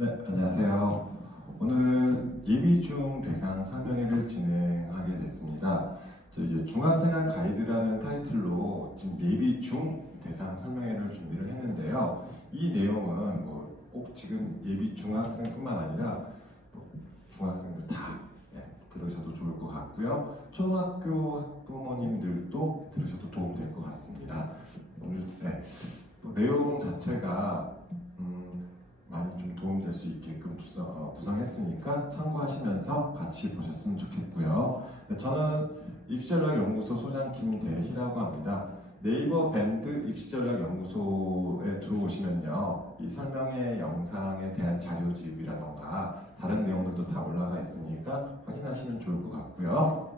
네, 안녕하세요. 오늘 예비중 대상 설명회를 진행하게 됐습니다. 저 이제 중학생활 가이드라는 타이틀로 지금 예비중 대상 설명회를 준비를 했는데요. 이 내용은 뭐 꼭 지금 예비 중학생뿐만 아니라 뭐 중학생들 다 들으셔도 좋을 것 같고요. 초등학교 학부모님들도 들으셔도 도움될 것 같습니다. 오늘 내용 자체가 많이 좀 도움될 수 있게끔 구성했으니까 참고하시면서 같이 보셨으면 좋겠고요. 저는 입시전략연구소 소장 김대희라고 합니다. 네이버 밴드 입시전략연구소에 들어오시면요, 이 설명회 영상에 대한 자료집이라던가 다른 내용들도 다 올라가 있으니까 확인하시면 좋을 것 같고요.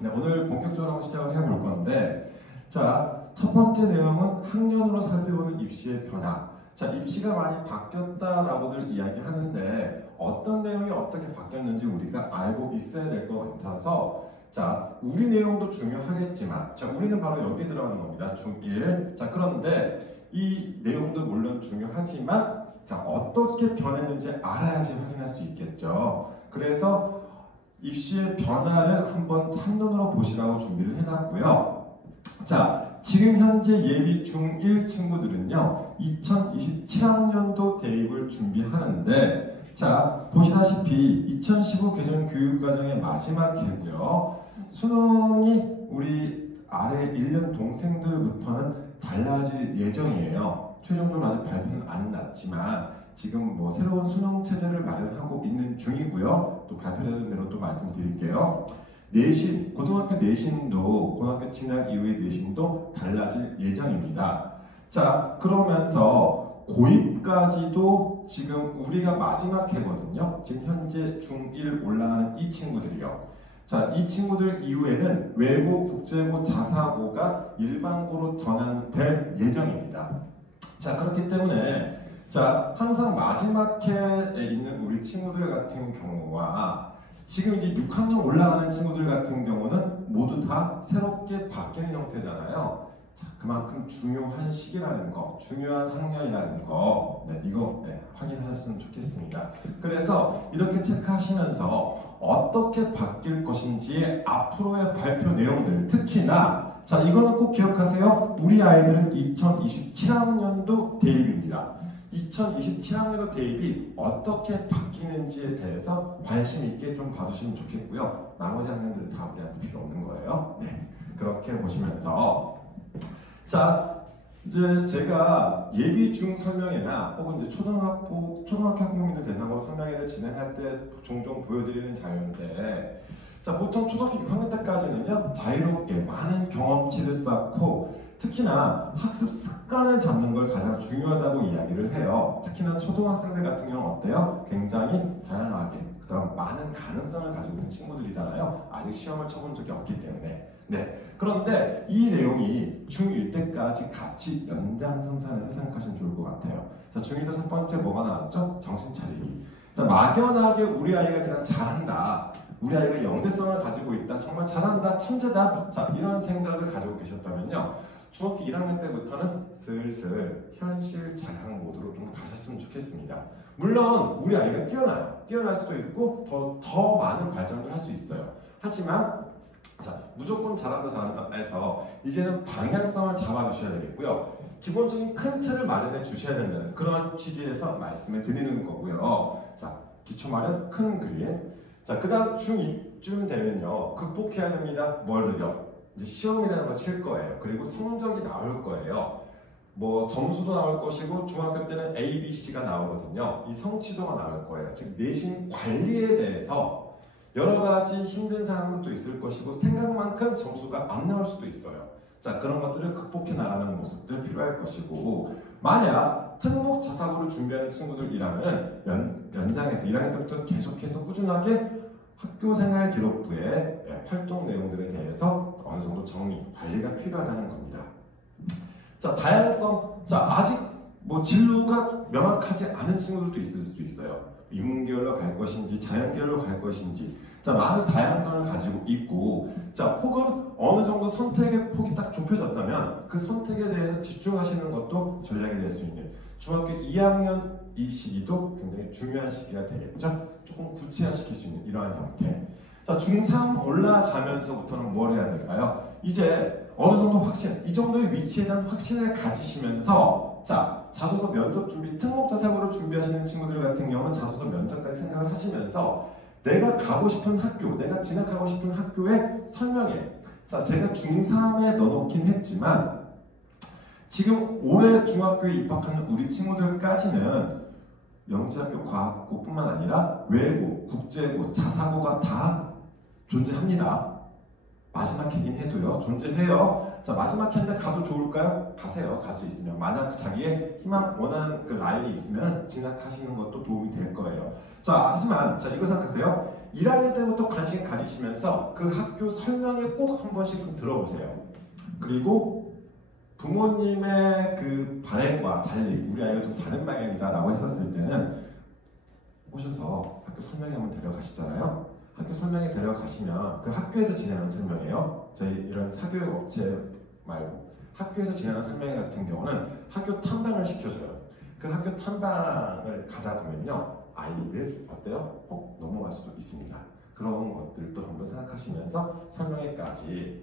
네, 오늘 본격적으로 시작을 해볼 건데, 자, 첫 번째 내용은 학년으로 살펴보는 입시의 변화. 자, 입시가 많이 바뀌었다라고들 이야기하는데 어떤 내용이 어떻게 바뀌었는지 우리가 알고 있어야 될 것 같아서, 자, 우리 내용도 중요하겠지만, 자, 우리는 바로 여기 들어가는 겁니다. 중1. 자, 그런데 이 내용도 물론 중요하지만, 자, 어떻게 변했는지 알아야지 확인할 수 있겠죠. 그래서 입시의 변화를 한번 한눈으로 보시라고 준비를 해놨고요. 자, 지금 현재 예비 중1 친구들은요, 2027학년도 대입을 준비하는데, 자, 보시다시피 2015 개정 교육과정의 마지막 해고요. 수능이 우리 아래 1년 동생들부터는 달라질 예정이에요. 최종적으로 아직 발표는 안 났지만 지금 뭐 새로운 수능 체제를 마련하고 있는 중이고요. 또 발표되는 대로 또 말씀드릴게요. 내신, 고등학교 내신도, 고등학교 진학 이후의 내신도 달라질 예정입니다. 자, 그러면서 고입까지도 지금 우리가 마지막 해거든요. 지금 현재 중1 올라가는 이 친구들이요. 자, 이 친구들 이후에는 외고, 국제고, 자사고가 일반고로 전환될 예정입니다. 자, 그렇기 때문에 자, 항상 마지막 해에 있는 우리 친구들 같은 경우와 지금 이제 6학년 올라가는 친구들 같은 경우는 모두 다 새롭게 바뀌는 형태잖아요. 자, 그만큼 중요한 시기라는 거, 중요한 학년이라는 거, 이거 확인하셨으면 좋겠습니다. 그래서 이렇게 체크하시면서 어떻게 바뀔 것인지 앞으로의 발표 내용들, 특히나 자, 이거는 꼭 기억하세요. 우리 아이들은 2027학년도 대입입니다. 2027학년도 대입이 어떻게 바뀌는지에 대해서 관심 있게 좀 봐주시면 좋겠고요. 나머지 학년들은 다 우리한테 필요 없는 거예요. 네, 그렇게 보시면서 자, 이제 제가 예비 중 설명회나 혹은 이제 초등학교 학부모님들 대상으로 설명회를 진행할 때 종종 보여드리는 자료인데, 자, 보통 초등학교 6학년 때까지는요, 자유롭게 많은 경험치를 쌓고 특히나 학습 습관을 잡는 걸 가장 중요하다고 이야기를 해요. 특히나 초등학생들 같은 경우는 어때요? 굉장히 다양하게, 그다음 많은 가능성을 가지고 있는 친구들이잖아요. 아직 시험을 쳐본 적이 없기 때문에. 네. 그런데 이 내용이 중1 때까지 같이 연장선상에서 생각하시면 좋을 것 같아요. 자, 중1 때 첫 번째 뭐가 나왔죠? 정신 차리기. 자, 막연하게 우리 아이가 그냥 잘한다, 우리 아이가 영대성을 가지고 있다, 정말 잘한다, 천재다, 자, 이런 생각을 가지고 계셨다면요, 중학교 1학년 때부터는 슬슬 현실 자각 모드로 좀 가셨으면 좋겠습니다. 물론 우리 아이가 뛰어날 수도 있고 더 많은 발전도 할 수 있어요. 하지만 자, 무조건 잘한다 해서 이제는 방향성을 잡아주셔야 되겠고요. 기본적인 큰 틀을 마련해 주셔야 된다는 그런 취지에서 말씀을 드리는 거고요. 자, 기초 마련, 큰 그림. 자, 그 다음 중2쯤 되면요, 극복해야 됩니다. 뭐를요? 이제 시험이라는 걸 칠 거예요. 그리고 성적이 나올 거예요. 뭐 점수도 나올 것이고 중학교 때는 A, B, C가 나오거든요. 이 성취도가 나올 거예요. 즉 내신 관리에 대해서 여러 가지 힘든 사항도 있을 것이고 생각만큼 점수가 안 나올 수도 있어요. 자, 그런 것들을 극복해 나가는 모습들 필요할 것이고, 만약 특목 자사고를 준비하는 친구들이라면 연장해서 1학년 때부터 계속해서 꾸준하게 학교생활 기록부의 활동 내용들에 대해서 어느 정도 정리, 관리가 필요하다는 겁니다. 자, 다양성. 자, 아직 뭐 진로가 명확하지 않은 친구들도 있을 수도 있어요. 인문계열로 갈 것인지 자연계열로 갈 것인지, 자, 많은 다양성을 가지고 있고, 자, 혹은 어느 정도 선택의 폭이 딱 좁혀졌다면 그 선택에 대해서 집중하시는 것도 전략이 될 수 있는, 중학교 2학년 이 시기도 굉장히 중요한 시기가 되겠죠. 조금 구체화시킬 수 있는 이러한 형태. 자, 중3 올라가면서부터는 뭘 해야 될까요? 이제 어느 정도 확신, 이 정도의 위치에 대한 확신을 가지시면서 자, 자소서 면접 준비, 특목자사고를 준비하시는 친구들 같은 경우는 자소서 면접까지 생각을 하시면서 내가 가고 싶은 학교, 내가 진학하고 싶은 학교의 설명에 자, 제가 중3에 넣어놓긴 했지만 지금 올해 중학교에 입학하는 우리 친구들까지는 영재학교 과학고뿐만 아니라 외고, 국제고, 자사고가 다 존재합니다. 마지막 해긴 해도요. 존재해요. 자, 마지막 해인데 가도 좋을까요? 가세요. 갈 수 있으면. 만약 자기의 희망, 원하는 그 라인이 있으면 진학하시는 것도 도움이 될 거예요. 자, 하지만 자, 이거 생각하세요. 1학년 때부터 관심 가지시면서 그 학교 설명에 꼭 한 번씩 좀 들어보세요. 그리고 부모님의 그 반응과 달리 우리 아이가 좀 다른 방향이다라고 했었을 때는 오셔서 학교 설명회 한번 데려가시잖아요. 학교 설명회 데려가시면 그 학교에서 진행하는 설명회요. 저희 이런 사교육 업체 말고 학교에서 진행하는 설명회 같은 경우는 학교 탐방을 시켜줘요. 그 학교 탐방을 가다 보면요. 아이들 어때요? 꼭 넘어갈 수도 있습니다. 그런 것들도 한번 생각하시면서 설명회까지.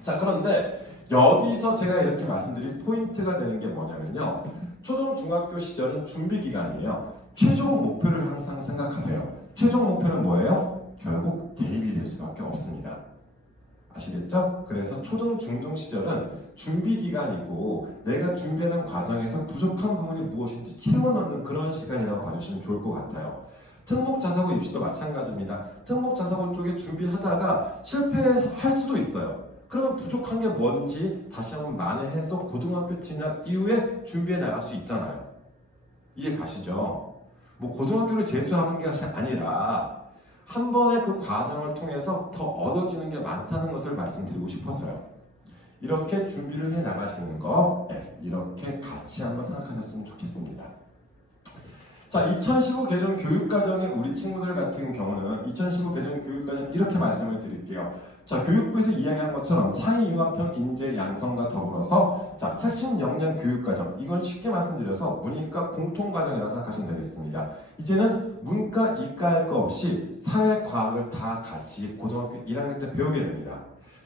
자, 그런데 여기서 제가 이렇게 말씀드린 포인트가 되는 게 뭐냐면요. 초등, 중학교 시절은 준비 기간이에요. 최종 목표를 항상 생각하세요. 최종 목표는 뭐예요? 결국 대입이 될 수밖에 없습니다. 아시겠죠? 그래서 초등, 중등 시절은 준비 기간이고 내가 준비하는 과정에서 부족한 부분이 무엇인지 채워 넣는 그런 시간이라고 봐주시면 좋을 것 같아요. 특목자사고 입시도 마찬가지입니다. 특목자사고 쪽에 준비하다가 실패할 수도 있어요. 그러면 부족한 게 뭔지 다시 한번 만회해서 고등학교 진학 이후에 준비해 나갈 수 있잖아요. 이해 가시죠? 뭐 고등학교를 재수하는 게 아니라 한 번의 그 과정을 통해서 더 얻어지는 게 많다는 것을 말씀드리고 싶어서요. 이렇게 준비를 해 나가시는 거 이렇게 같이 한번 생각하셨으면 좋겠습니다. 자, 2015 개정 교육과정의 우리 친구들 같은 경우는 2015 개정 교육과정 이렇게 말씀을 드릴게요. 자, 교육부에서 이야기한 것처럼 창의, 융합형, 인재, 양성과 더불어서 자, 핵심 역량 교육과정 이건 쉽게 말씀드려서 문이과 공통과정이라고 생각하시면 되겠습니다. 이제는 문과, 이과할 거 없이 사회, 과학을 다 같이 고등학교 1학년 때 배우게 됩니다.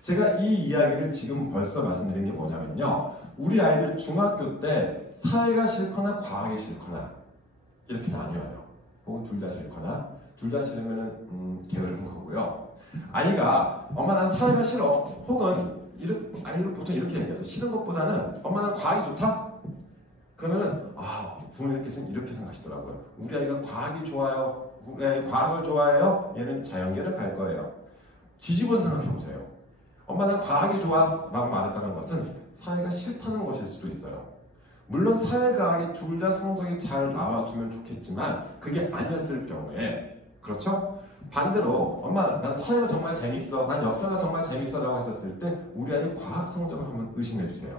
제가 이 이야기를 지금 벌써 말씀드린 게 뭐냐면요. 우리 아이들 중학교 때 사회가 싫거나 과학이 싫거나 이렇게 나뉘어요. 혹은 둘 다 싫거나 둘 다 싫으면 게으른 거고요. 아이가 엄마 난 사회가 싫어 혹은 아이를 보통 이렇게 얘기해요. 싫은 것보다는 엄마 난 과학이 좋다? 그러면은 부모님께서는 이렇게 생각하시더라고요. 우리 아이가 과학이 좋아요. 우리 아이 과학을 좋아해요. 얘는 자연계를 갈 거예요. 뒤집어서 생각해보세요. 엄마 난 과학이 좋아 라고 말했다는 것은 사회가 싫다는 것일 수도 있어요. 물론 사회과학이 둘 다 성적이 잘 나와주면 좋겠지만 그게 아니었을 경우에 그렇죠? 반대로 엄마 난 사회가 정말 재밌어 난 역사가 정말 재밌어 라고 했었을 때 우리 아이 과학 성적을 한번 의심해 주세요.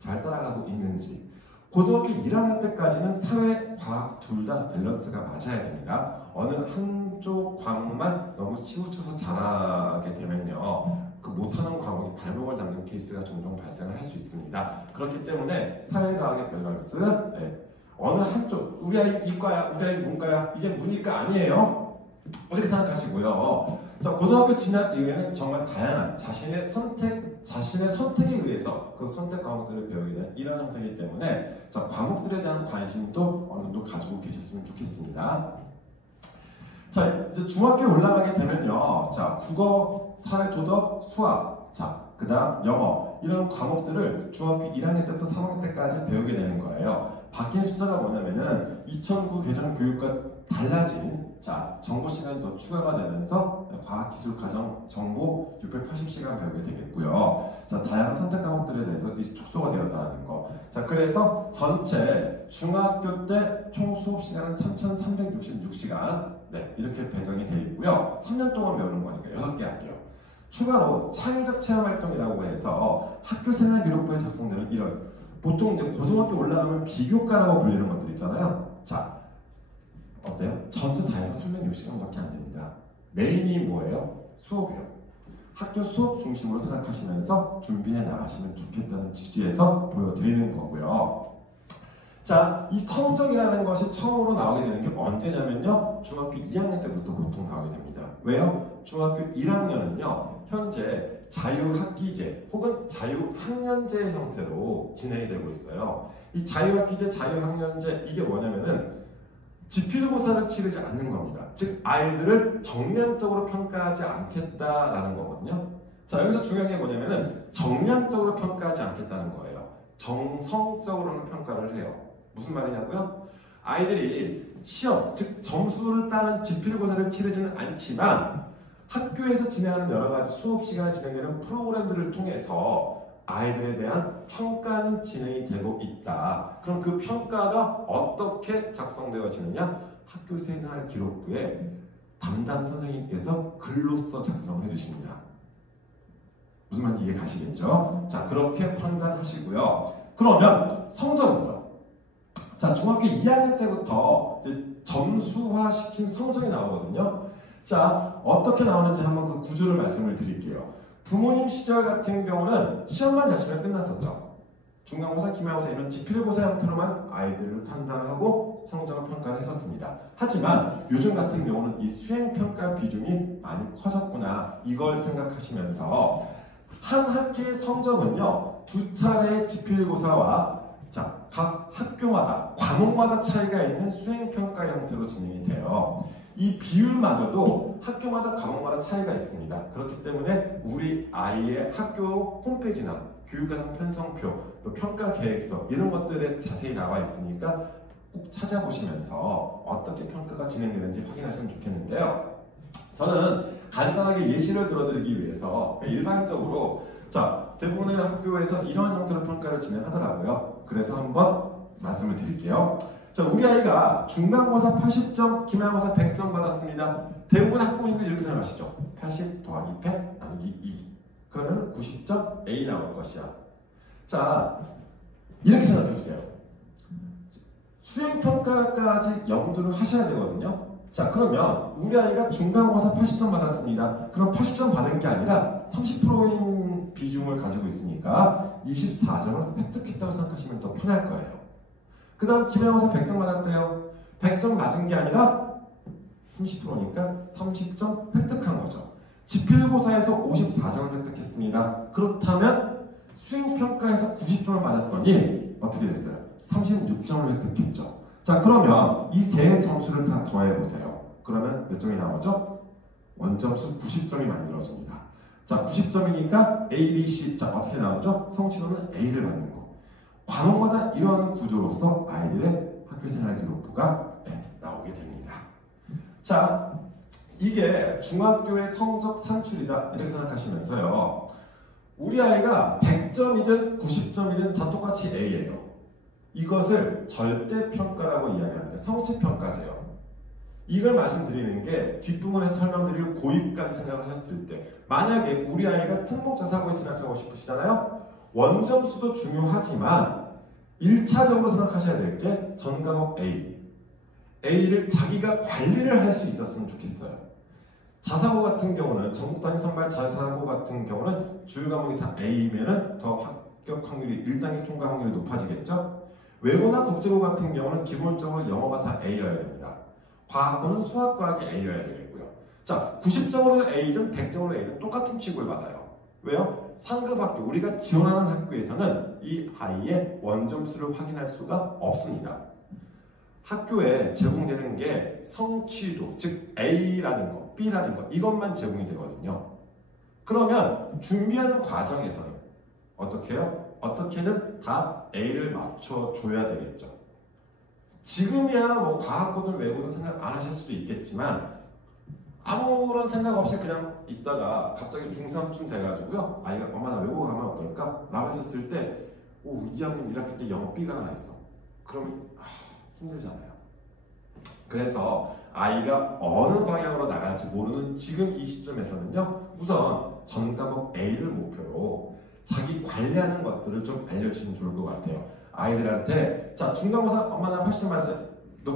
잘 따라가고 있는지. 고등학교 1학년 때까지는 사회, 과학 둘 다 밸런스가 맞아야 됩니다. 어느 한쪽 과목만 너무 치우쳐서 잘하게 되면요. 그 못하는 과목이 발목을 잡는 케이스가 종종 발생을 할 수 있습니다. 그렇기 때문에 사회과학의 밸런스 어느 한쪽 우리 아이 이과야, 우리 아이 문과야 이게 문이과 아니에요. 이렇게 생각하시고요. 자, 고등학교 진학 이후에는 정말 다양한 자신의 선택에 의해서 그 선택 과목들을 배우게 되는 이런 형태이기 때문에 자, 과목들에 대한 관심도 어느 정도 가지고 계셨으면 좋겠습니다. 자, 이제 중학교에 올라가게 되면요. 자, 국어, 사회, 도덕, 수학, 자, 그 다음 영어 이런 과목들을 중학교 1학년 때부터 3학년 때까지 배우게 되는 거예요. 바뀐 숫자가 뭐냐면은 2009 개정 교육과 달라진 자, 정보 시간이 더 추가가 되면서 과학기술과정 정보 680시간 배우게 되겠고요. 자, 다양한 선택 과목들에 대해서 축소가 되었다는 거. 자, 그래서 전체 중학교 때 총 수업 시간은 3,366시간 이렇게 배정이 되어 있고요. 3년 동안 배우는 거니까 6개 할게요. 추가로 창의적 체험활동이라고 해서 학교생활 기록부에 작성되는 이런 보통 이제 고등학교 올라가면 비교과라고 불리는 것들 있잖아요. 자, 어때요? 전체 다 해서 360시간밖에 안 됩니다. 메인이 뭐예요? 수업이에요. 학교 수업 중심으로 생각하시면서 준비해 나가시면 좋겠다는 취지에서 보여드리는 거고요. 자, 이 성적이라는 것이 처음으로 나오게 되는 게 언제냐면요. 중학교 2학년 때부터 보통 나오게 됩니다. 왜요? 중학교 1학년은요. 현재 자유학기제 혹은 자유학년제 형태로 진행이 되고 있어요. 이 자유학기제, 자유학년제 이게 뭐냐면은 지필고사를 치르지 않는 겁니다. 즉 아이들을 정량적으로 평가하지 않겠다라는 거거든요. 자, 여기서 중요한 게 뭐냐면은 정량적으로 평가하지 않겠다는 거예요. 정성적으로는 평가를 해요. 무슨 말이냐고요? 아이들이 시험, 즉 점수를 따는 지필고사를 치르지는 않지만 학교에서 진행하는 여러 가지 수업 시간에 진행되는 프로그램들을 통해서 아이들에 대한 평가는 진행이 되고 있다. 그럼 그 평가가 어떻게 작성되어지느냐? 학교 생활 기록부에 담당 선생님께서 글로써 작성을 해주십니다. 무슨 말인지 이해 가시겠죠? 자, 그렇게 판단하시고요. 그러면 성적은요? 자, 중학교 2학년 때부터 이제 점수화시킨 성적이 나오거든요. 자, 어떻게 나오는지 한번 그 구조를 말씀을 드릴게요. 부모님 시절 같은 경우는 시험만 잘 치면 끝났었죠. 중간고사, 기말고사 이런 지필고사 형태로만 아이들을 판단하고 성적을 평가를 했었습니다. 하지만 요즘 같은 경우는 이 수행평가 비중이 많이 커졌구나 이걸 생각하시면서 한 학기의 성적은요. 두 차례의 지필고사와 자, 각 학교마다 과목마다 차이가 있는 수행평가 형태로 진행이 돼요. 이 비율마저도 학교마다 과목마다 차이가 있습니다. 그렇기 때문에 우리 아이의 학교 홈페이지나 교육과정 편성표, 또 평가 계획서 이런 것들에 자세히 나와 있으니까 꼭 찾아보시면서 어떻게 평가가 진행되는지 확인하시면 좋겠는데요. 저는 간단하게 예시를 들어드리기 위해서 일반적으로 자, 대부분의 학교에서 이러한 형태로 평가를 진행하더라고요. 그래서 한번 말씀을 드릴게요. 자, 우리 아이가 중간고사 80점, 기말고사 100점 받았습니다. 대부분 학부모님들 이렇게 생각하시죠. 80 더하기 100 나누기 2. 그러면 90점 A 나올 것이야. 자, 이렇게 생각해주세요. 수행평가까지 염두를 하셔야 되거든요. 자, 그러면 우리 아이가 중간고사 80점 받았습니다. 그럼 80점 받은 게 아니라 30%인 비중을 가지고 있으니까 24점을 획득했다고 생각하시면 더 편할 거예요. 그 다음 기말고사 100점 받았대요. 100점 맞은 게 아니라 30%니까 30점 획득한 거죠. 지필고사에서 54점을 획득했습니다. 그렇다면 수행평가에서 90점을 맞았더니 어떻게 됐어요? 36점을 획득했죠. 자, 그러면 이 세 점수를 다 더해보세요. 그러면 몇 점이 나오죠? 원점수 90점이 만들어집니다. 자, 90점이니까 A, B, C. 자, 어떻게 나오죠? 성취도는 A를 받는 거. 과목마다 이러한 구조로서 아이들의 학교생활 기록부가 나오게 됩니다. 자, 이게 중학교의 성적 산출이다 이렇게 생각하시면서요. 우리 아이가 100점이든 90점이든 다 똑같이 A예요. 이것을 절대평가라고 이야기합니다. 성취평가제요. 이걸 말씀드리는 게 뒷부분에서 설명드릴 고입까지 생각을 했을 때 만약에 우리 아이가 특목자사고에 진학하고 싶으시잖아요. 원점수도 중요하지만 1차적으로 생각하셔야 될 게 전과목 A. A를 자기가 관리를 할 수 있었으면 좋겠어요. 자사고 같은 경우는 전국단위 선발 자사고 같은 경우는 주요 과목이 다 A이면은 더 합격 확률이 1단계 통과 확률이 높아지겠죠. 외고나 국제고 같은 경우는 기본적으로 영어가 다 A여야 됩니다. 과학고는 수학과학이 A여야 되겠고요. 자, 90점으로 A든 100점으로 A든 똑같은 취급을 받아요. 왜요? 상급 학교, 우리가 지원하는 학교에서는 이 아이의 원점수를 확인할 수가 없습니다. 학교에 제공되는 게 성취도, 즉 A라는 거, B라는 거 이것만 제공이 되거든요. 그러면 준비하는 과정에서는 어떻게 해요? 어떻게든 다 A를 맞춰줘야 되겠죠. 지금이야 뭐 과학고든 외고든 생각 안 하실 수도 있겠지만 아무런 생각 없이 그냥 있다가 갑자기 중3쯤 돼가지고요. 아이가 엄마 나 외국 가면 어떨까? 라고 했었을 때 오, 2학년 1학기 때 영어 B가 하나 있어. 그럼 힘들잖아요. 그래서 아이가 어느 방향으로 나갈지 모르는 지금 이 시점에서는요. 우선 전과목 A를 목표로 자기 관리하는 것들을 좀 알려주시면 좋을 것 같아요. 아이들한테 자 중간고사 엄마 나 80점 맞았어. 너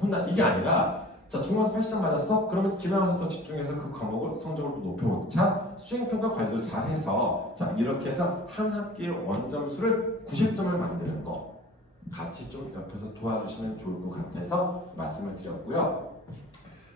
혼나 이게 아니라 자, 중간고사 80점 맞았어? 그러면 기말고사 더 집중해서 그 과목을 성적을 또 높여놓자. 수행평가 관리도 잘해서 자, 이렇게 해서 한 학기의 원점수를 90점을 만드는 거. 같이 좀 옆에서 도와주시면 좋을 것 같아서 말씀을 드렸고요.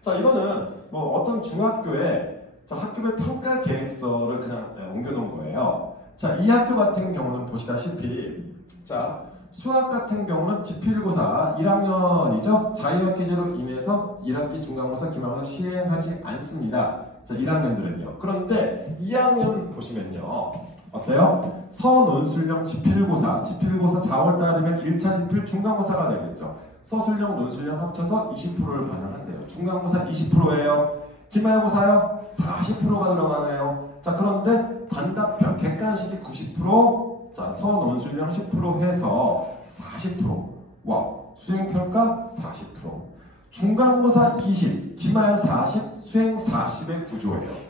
자, 이거는 뭐 어떤 중학교에 학교별 평가 계획서를 그냥 옮겨놓은 거예요. 자, 이 학교 같은 경우는 보시다시피 자, 수학 같은 경우는 지필고사 1학년이죠. 자유학기제로 인해서 1학기 중간고사, 기말고사 시행하지 않습니다. 자, 1학년들은요. 그런데 2학년 보시면요. 어때요? 서논술령 지필고사 4월 달이면 1차 지필 중간고사가 되겠죠. 서술령, 논술령 합쳐서 20%를 반환한대요. 중간고사 20%예요. 기말고사요? 40%가 들어가네요. 자, 그런데 단답형, 객관식이 90%, 자, 서논술령 10% 해서 40%. 와, 수행평가 40%. 중간고사 20, 기말 40, 수행 40의 구조예요.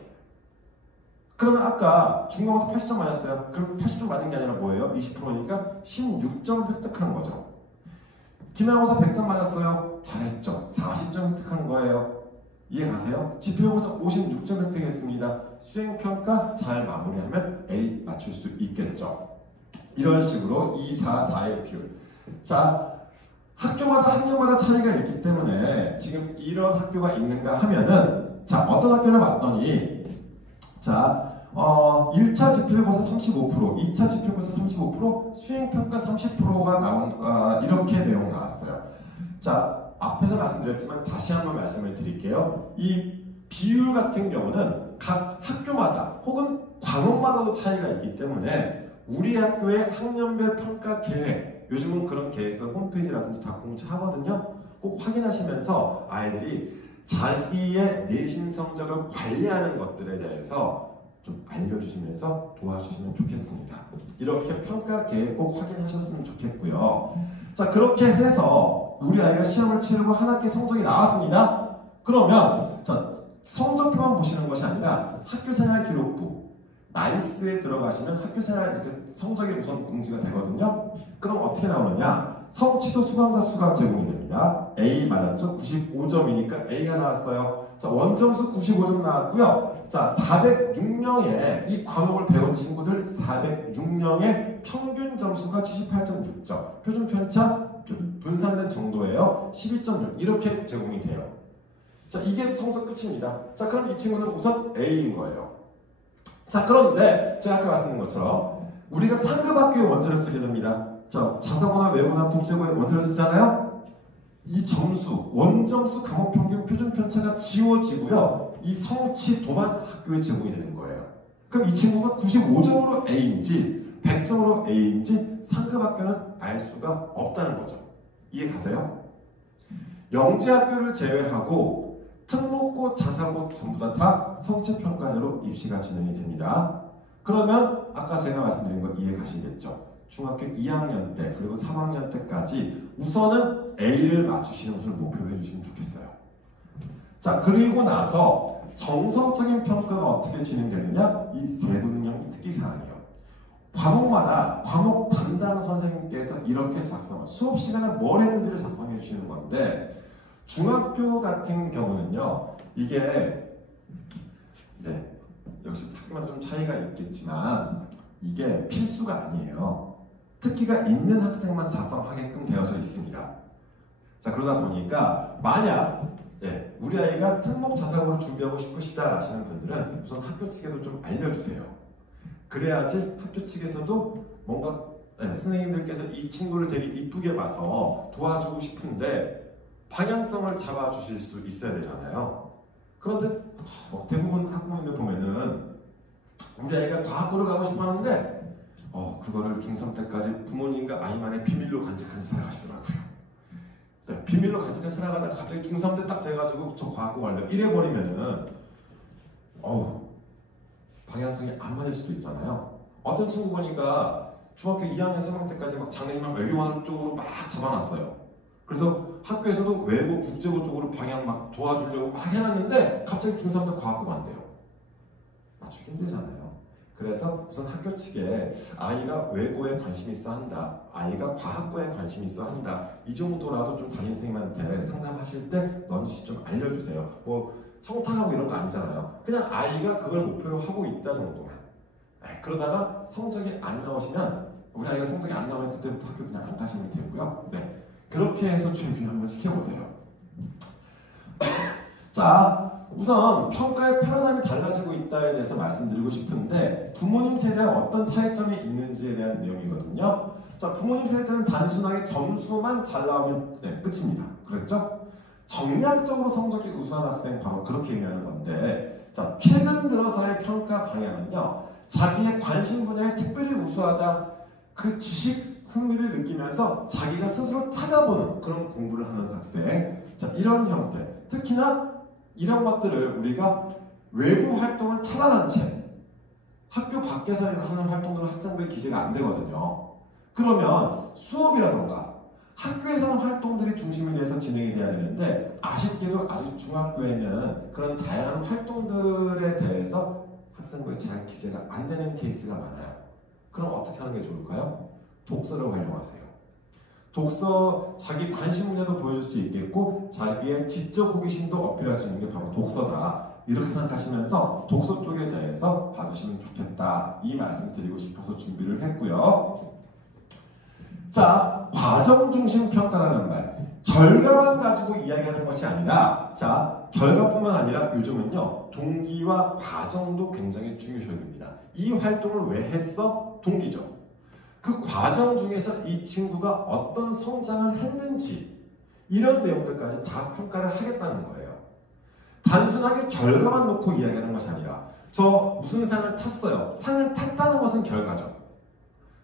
그러면 아까 중간고사 80점 맞았어요. 그럼 80점 맞은 게 아니라 뭐예요? 20%니까 16점 획득한 거죠. 기말고사 100점 맞았어요. 잘했죠. 40점 획득한 거예요. 이해 가세요? 지필고사 56점 획득했습니다. 수행평가 잘 마무리하면 A 맞출 수 있겠죠. 이런 식으로 2, 4, 4의 비율. 자, 학교마다 학년마다 차이가 있기 때문에 지금 이런 학교가 있는가 하면은 자, 어떤 학교를 봤더니 자, 1차 지필고사 35%, 2차 지필고사 35%, 수행평가 30%가 나온 이렇게 내용 나왔어요. 자, 앞에서 말씀드렸지만 다시 한번 말씀을 드릴게요. 이 비율 같은 경우는 각 학교마다 혹은 과목마다도 차이가 있기 때문에 우리 학교의 학년별 평가 계획, 요즘은 그런 계획서 홈페이지라든지 다 공지하거든요. 꼭 확인하시면서 아이들이 자기의 내신 성적을 관리하는 것들에 대해서 좀 알려주시면서 도와주시면 좋겠습니다. 이렇게 평가 계획 꼭 확인하셨으면 좋겠고요. 자, 그렇게 해서 우리 아이가 시험을 치르고 한 학기 성적이 나왔습니다. 그러면 자, 성적표만 보시는 것이 아니라 학교생활 기록부 나이스에 들어가시면 학교생활 이렇게 성적이 우선 공지가 되거든요. 그럼 어떻게 나오느냐? 성취도 수강자 수가 제공이 됩니다. A 맞았죠? 95점이니까 A가 나왔어요. 자, 원점수 95점 나왔고요. 자, 406명의 이 과목을 배운 친구들 406명의 평균 점수가 78.6점. 표준 편차 분산된 정도예요. 12.6 이렇게 제공이 돼요. 자, 이게 성적 끝입니다. 자, 그럼 이 친구는 우선 A인 거예요. 자, 그런데 제가 아까 말씀드린 것처럼 우리가 상급 학교에 원서를 쓰게 됩니다. 자, 자사고나 외고나 국제고에 원서를 쓰잖아요. 이 점수, 원점수, 과목 평균, 표준 편차가 지워지고요. 이 성취도만 학교에 제공이 되는 거예요. 그럼 이 친구가 95점으로 A인지 100점으로 A인지 상급 학교는 알 수가 없다는 거죠. 이해 가세요? 영재학교를 제외하고 특목고, 자사고 전부 다 성취평가제로 입시가 진행이 됩니다. 그러면 아까 제가 말씀드린 거 이해 가시겠죠? 중학교 2학년 때 그리고 3학년 때까지 우선은 A를 맞추시는 것을 목표로 해주시면 좋겠어요. 자, 그리고 나서 정성적인 평가가 어떻게 진행되느냐? 이 세부능력 특기사항이에요. 과목마다 과목 담당 선생님께서 이렇게 수업 시간에 뭘 했는지를 작성해 주시는 건데 중학교 같은 경우는요, 이게 네, 역시 학교마다 좀 차이가 있겠지만 이게 필수가 아니에요. 특기가 있는 학생만 작성하게끔 되어져 있습니다. 자, 그러다 보니까 만약 우리 아이가 특목 자사고를 준비하고 싶으시다 하시는 분들은 우선 학교 측에도 좀 알려주세요. 그래야지 학교 측에서도 뭔가 선생님들께서 이 친구를 되게 이쁘게 봐서 도와주고 싶은데 방향성을 잡아주실 수 있어야 되잖아요. 그런데 대부분 학부모님들 보면은 우리 아이가 과학고를 가고 싶어 하는데 그거를 중3 때까지 부모님과 아이만의 비밀로 간직하면서 살아가시더라고요. 네, 비밀로 간직하면서 살아가다가 갑자기 중3 때 딱 돼가지고 저 과학고 가려고 이래버리면은 방향성이 안 맞을 수도 있잖아요. 어떤 친구 보니까 중학교 2학년, 3학년 때까지 막 장래희망 외교관 쪽으로 막 잡아놨어요. 그래서 학교에서도 외고, 국제고 쪽으로 방향 막 도와주려고 막 해놨는데 갑자기 중3 때 과학고 간대요. 맞추기 힘들잖아요. 그래서 우선 학교 측에 아이가 외고에 관심이 있어 한다, 아이가 과학고에 관심이 있어 한다, 이 정도라도 좀 담임 선생님한테 상담하실 때 넌지 좀 알려주세요. 뭐 청탁하고 이런 거 아니잖아요. 그냥 아이가 그걸 목표로 하고 있다 정도만. 그러다가 성적이 안 나오시면 우리 아이가 성적이 안 나오면 그때부터 학교 그냥 안 가시면 되고요. 네. 그렇게 해서 준비를 한번 시켜보세요. 자, 우선 평가의 패러다임이 달라지고 있다에 대해서 말씀드리고 싶은데 부모님 세대에 어떤 차이점이 있는지에 대한 내용이거든요. 자, 부모님 세대는 단순하게 점수만 잘 나오면 네, 끝입니다. 그랬죠? 정량적으로 성적이 우수한 학생 바로 그렇게 의미하는 건데 자, 최근 들어서의 평가 방향은요. 자기의 관심 분야에 특별히 우수하다 그 지식 흥미를 느끼면서 자기가 스스로 찾아보는 그런 공부를 하는 학생 자, 이런 형태 특히나 이런 것들을 우리가 외부 활동을 차단한 채 학교 밖에서 하는 활동들은 학생부에 기재가 안 되거든요. 그러면 수업이라던가 학교에서 하는 활동들이 중심이 돼서 진행이 돼야 되는데 아쉽게도 아직 중학교에는 그런 다양한 활동들에 대해서 학생부에 잘 기재가 안 되는 케이스가 많아요. 그럼 어떻게 하는 게 좋을까요? 독서를 활용하세요. 독서, 자기 관심 분야도 보여줄 수 있겠고 자기의 지적 호기심도 어필할 수 있는 게 바로 독서다. 이렇게 생각하시면서 독서 쪽에 대해서 봐주시면 좋겠다. 이 말씀 드리고 싶어서 준비를 했고요. 자, 과정 중심 평가라는 말. 결과만 가지고 이야기하는 것이 아니라 자, 결과뿐만 아니라 요즘은요. 동기와 과정도 굉장히 중요시합니다. 이 활동을 왜 했어? 동기죠. 그 과정 중에서 이 친구가 어떤 성장을 했는지 이런 내용들까지 다 평가를 하겠다는 거예요. 단순하게 결과만 놓고 이야기하는 것이 아니라 저 무슨 상을 탔어요. 상을 탔다는 것은 결과죠.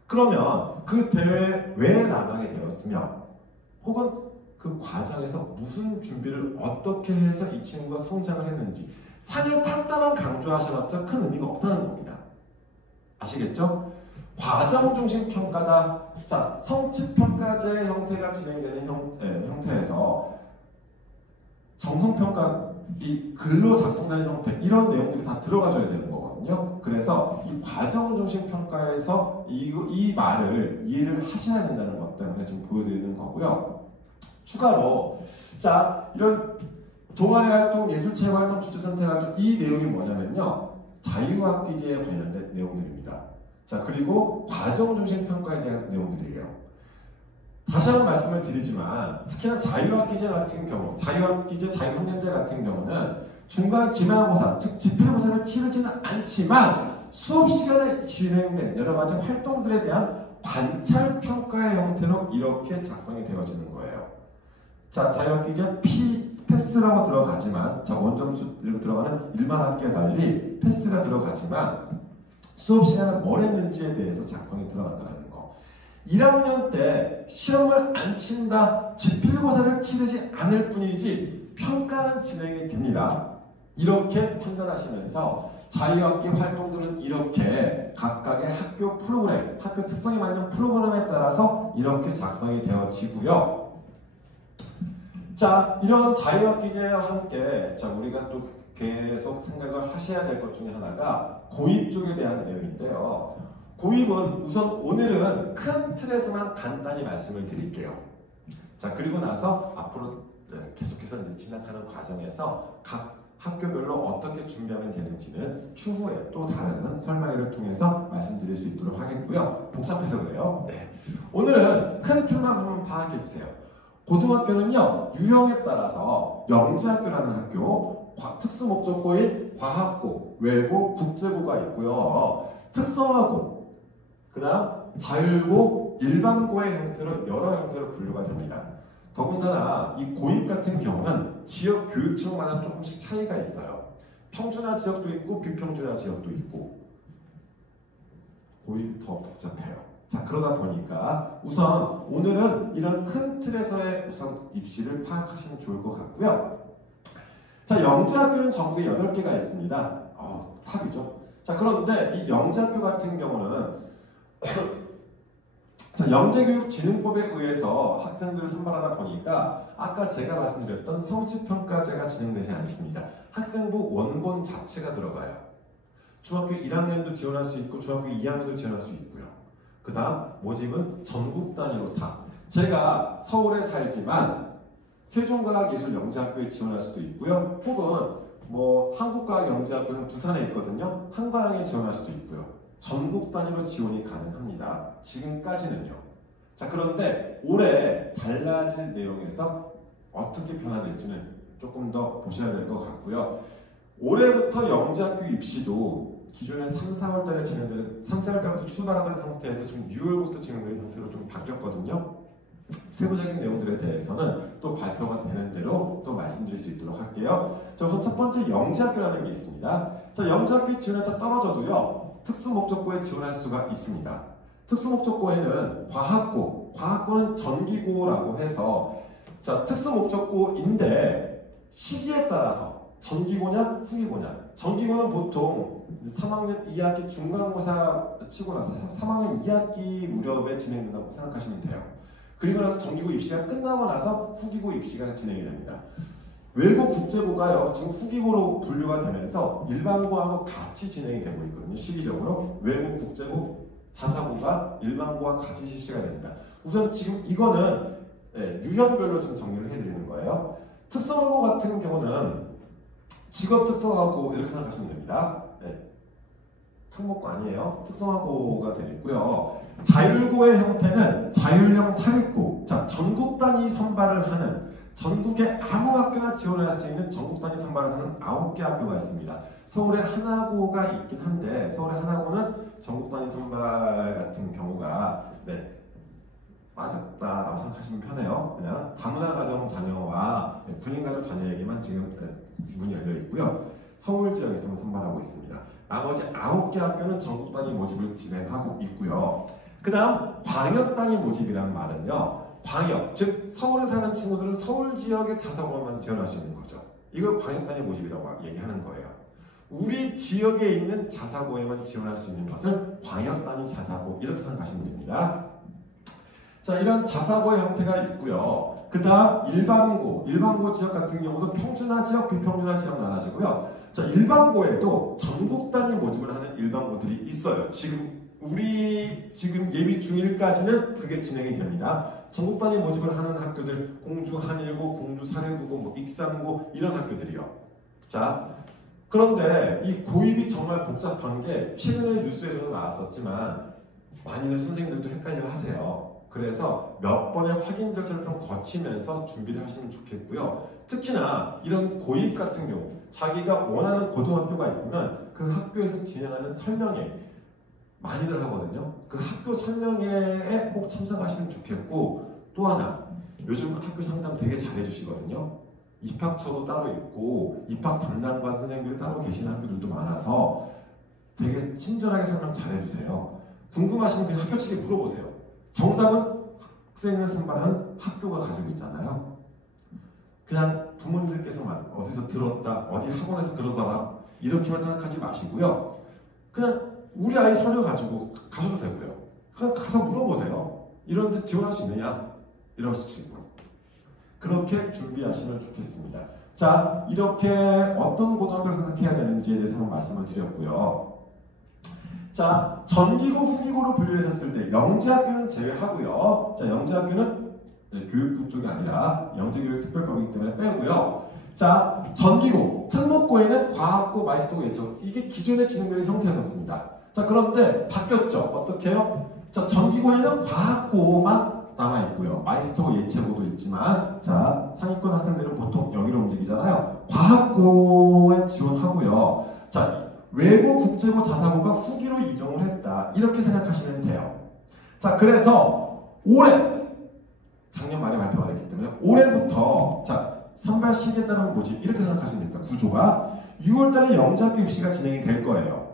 그러면 그 대회에 왜 나가게 되었으며 혹은 그 과정에서 무슨 준비를 어떻게 해서 이 친구가 성장을 했는지 상을 탔다만 강조하셔봤자 큰 의미가 없다는 겁니다. 아시겠죠? 과정 중심 평가다. 자, 성취평가제 형태가 진행되는 형태에서 정성평가, 이 글로 작성되는 형태 이런 내용들이 다 들어가줘야 되는 거거든요. 그래서 이 과정 중심 평가에서 이 말을 이해를 하셔야 된다는 것 때문에 지금 보여드리는 거고요. 추가로 자, 이런 동아리 활동, 예술체육 활동, 주제선택 활동 이 내용이 뭐냐면요. 자유학기제에 관련된 내용들입니다. 자, 그리고 과정 중심 평가에 대한 내용들이에요. 다시 한번 말씀을 드리지만 특히나 자유학기제 같은 경우, 자유학기제, 자유학년제 같은 경우는 중간 기말고사, 즉 지필고사를 치르지는 않지만 수업 시간에 진행된 여러 가지 활동들에 대한 관찰 평가의 형태로 이렇게 작성이 되어지는 거예요. 자, 자유학기제 패스라고 들어가지만 자, 원점수 들어가는 일반 학기와 달리 패스가 들어가지만 수업 시간에 뭘 했는지에 대해서 작성이 들어간다는 거. 1학년 때 시험을 안 친다, 지필고사를 치르지 않을 뿐이지 평가는 진행이 됩니다. 이렇게 판단하시면서 자유학기 활동들은 이렇게 각각의 학교 프로그램, 학교 특성에 맞는 프로그램에 따라서 이렇게 작성이 되어지고요. 자, 이런 자유학기제와 함께 자, 우리가 또 계속 생각을 하셔야 될 것 중에 하나가 고입 쪽에 대한 내용인데요. 고입은 우선 오늘은 큰 틀에서만 간단히 말씀을 드릴게요. 자, 그리고 나서 앞으로 계속해서 이제 진행하는 과정에서 각 학교별로 어떻게 준비하면 되는지는 추후에 또 다른 설명회를 통해서 말씀드릴 수 있도록 하겠고요. 복잡해서 그래요. 네. 오늘은 큰 틀만 한번 파악해 주세요. 고등학교는요, 유형에 따라서 영재학교라는 학교, 특수목적고인 과학고, 외고, 국제고가 있고요. 특성화고, 그 다음 자율고, 일반고의 형태로 여러 형태로 분류가 됩니다. 더군다나 이 고입 같은 경우는 지역 교육청마다 조금씩 차이가 있어요. 평준화 지역도 있고 비평준화 지역도 있고 고입이 더 복잡해요. 자, 그러다 보니까 우선 오늘은 이런 큰 틀에서의 우선 입시를 파악하시면 좋을 것 같고요. 자, 영재학교는 전국에 8개가 있습니다. 탑이죠. 자, 그런데 이 영재학교 같은 경우는 자, 영재교육진흥법에 의해서 학생들을 선발하다 보니까 아까 제가 말씀드렸던 성취평가제가 진행되지 않습니다. 학생부 원본 자체가 들어가요. 중학교 1학년도 지원할 수 있고 중학교 2학년도 지원할 수 있고요. 그 다음 모집은 전국 단위로 다. 제가 서울에 살지만 세종과학예술영재학교에 지원할 수도 있고요. 혹은 뭐 한국과학영재학교는 부산에 있거든요. 한과학에 지원할 수도 있고요. 전국 단위로 지원이 가능합니다. 지금까지는요. 자, 그런데 올해 달라질 내용에서 어떻게 변화될지는 조금 더 보셔야 될 것 같고요. 올해부터 영재학교 입시도 기존에 3, 4월 달에 진행되는 3, 4월 달부터 출발하는 형태에서 지금 6월부터 진행되는 형태로 좀 바뀌었거든요. 세부적인 내용들에 대해서는 또 발표가 되는 대로 또 말씀드릴 수 있도록 할게요. 자, 우선 첫 번째 영재학교라는 게 있습니다. 자, 영재학교 지원했다 떨어져도요, 특수목적고에 지원할 수가 있습니다. 특수목적고에는 과학고는 전기고라고 해서, 자, 특수목적고인데 시기에 따라서 전기고냐 후기고냐. 전기고는 보통 3학년 2학기 중간고사 치고 나서 3학년 2학기 무렵에 진행된다고 생각하시면 돼요. 그리고 나서 전기고 입시가 끝나고 나서 후기고 입시가 진행이 됩니다. 외고 국제고가요, 지금 후기고로 분류가 되면서 일반고하고 같이 진행이 되고 있거든요. 시기적으로 외고 국제고 자사고가 일반고와 같이 실시가 됩니다. 우선 지금 이거는 유형별로 지금 정리를 해드리는 거예요. 특성화고 같은 경우는 직업 특성화고 이렇게 생각하시면 됩니다. 특목고 아니에요. 특성화고가 되겠고요. 자율고의 형태는 자율형 사립고. 자, 전국 단위 선발을 하는, 전국의 아무 학교나 지원할 수 있는 전국 단위 선발을 하는 9개 학교가 있습니다. 서울에 하나고가 있긴 한데, 서울의 하나고는 전국 단위 선발 같은 경우가 빠졌다라고 생각하시면 편해요. 그냥 다문화 가정 자녀와 군인 가족 자녀에게만 지금 문이 열려 있고요. 서울 지역에서만 선발하고 있습니다. 나머지 9개 학교는 전국 단위 모집을 진행하고 있고요. 그 다음 광역 단위 모집이라는 말은요, 광역, 즉 서울에 사는 친구들은 서울 지역의 자사고만 지원할 수 있는 거죠. 이걸 광역 단위 모집이라고 얘기하는 거예요. 우리 지역에 있는 자사고에만 지원할 수 있는 것을 광역 단위 자사고 이렇게 생각하시면 됩니다. 자, 이런 자사고의 형태가 있고요. 그 다음 일반고 지역 같은 경우도 평준화 지역, 비평준화 지역 나눠지고요. 자, 일반고에도 전국 단위 모집을 하는 일반고들이 있어요. 우리 예비 중1까지는 그게 진행이 됩니다. 전국 단위 모집을 하는 학교들, 공주 한일고, 공주 사례부고, 익산고 이런 학교들이요. 자, 그런데 이 고입이 정말 복잡한 게 최근에 뉴스에서도 나왔었지만 많이들 선생님들도 헷갈려 하세요. 그래서 몇 번의 확인 절차를 좀 거치면서 준비를 하시면 좋겠고요. 특히나 이런 고입 같은 경우 자기가 원하는 고등학교가 있으면 그 학교에서 진행하는 설명회 많이들 하거든요. 그 학교 설명회에 꼭 참석하시면 좋겠고, 또 하나 요즘 학교 상담 되게 잘해주시거든요. 입학처도 따로 있고 입학 담당관 선생님들이 따로 계시는 학교들도 많아서 되게 친절하게 설명 잘해주세요. 궁금하시면 그냥 학교 측에 물어보세요. 정답은 학생을 선발하는 학교가 가지고 있잖아요. 그냥 부모님들께서만 어디서 들었다, 어디 학원에서 그러더라 이렇게만 생각하지 마시고요. 그냥 우리 아이 서류 가지고 가셔도 되고요. 그냥 가서 물어보세요. 이런 데 지원할 수 있느냐? 이런 식으로. 그렇게 준비하시면 좋겠습니다. 자, 이렇게 어떤 고등학교를 선택해야 되는지에 대해서 한번 말씀을 드렸고요. 자, 전기고, 후기고로 분류했을 때 영재학교는 제외하고요. 자, 영재학교는 교육부 쪽이 아니라 영재교육특별법이기 때문에 빼고요. 자, 전기고, 특목고에는 과학고, 마이스터고, 예청 이게 기존에 진행되는 형태였었습니다. 자, 그런데 바뀌었죠. 어떻게 해요? 자, 전기고에는 과학고만 남아있고요. 마이스터고, 예체고도 있지만, 자, 상위권 학생들은 보통 여기로 움직이잖아요. 과학고에 지원하고요. 자, 외고, 국제고, 자사고가 후기로 이동을 했다. 이렇게 생각하시면 돼요. 자, 그래서 올해, 작년 말에 발표가 됐기 때문에 올해부터, 자, 선발 시기에 따른 모집 이렇게 생각하시면 됩니다. 구조가 6월달에 영재학교 입시가 진행이 될 거예요.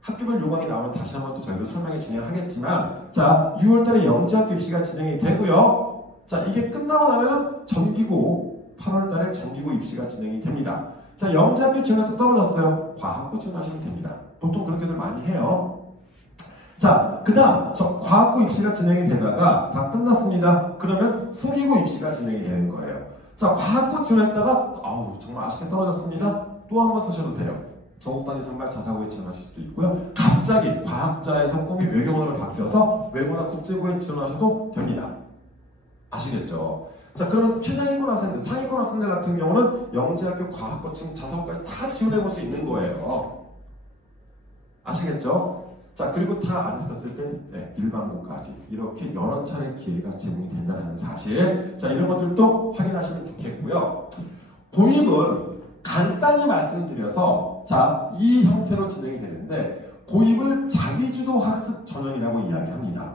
학교별 요강이 나오면 다시 한번 또 저희도 설명에 진행하겠지만, 자, 6월달에 영재학교 입시가 진행이 되고요. 자, 이게 끝나고 나면 전기고 8월달에 전기고 입시가 진행이 됩니다. 자, 영재학교 지원도 떨어졌어요. 과학고 지원하시면 됩니다. 보통 그렇게들 많이 해요. 자, 그 다음 과학고 입시가 진행이 되다가 다 끝났습니다. 그러면 후기고 입시가 진행이 되는 거예요. 자, 과학고 지원했다가 정말 아쉽게 떨어졌습니다. 또 한 번 쓰셔도 돼요. 전국 단위 선발 자사고에 지원하실 수도 있고요. 갑자기 과학자에서 꿈이 외교원으로 바뀌어서 외고나 국제고에 지원하셔도 됩니다. 아시겠죠? 자, 그러면 최상위권 학생들, 상위권 학생들 같은 경우는 영재학교 과학고 지금 자사고까지 다 지원해볼 수 있는 거예요. 아시겠죠? 자, 그리고 다 안 했었을 때 일반고까지 이렇게 여러 차례 기회가 제공이 된다는 사실. 자, 이런 것들도 확인하시면 좋겠고요. 고입은 간단히 말씀드려서 자, 이 형태로 진행이 되는데 고입을 자기주도 학습 전형이라고 이야기합니다.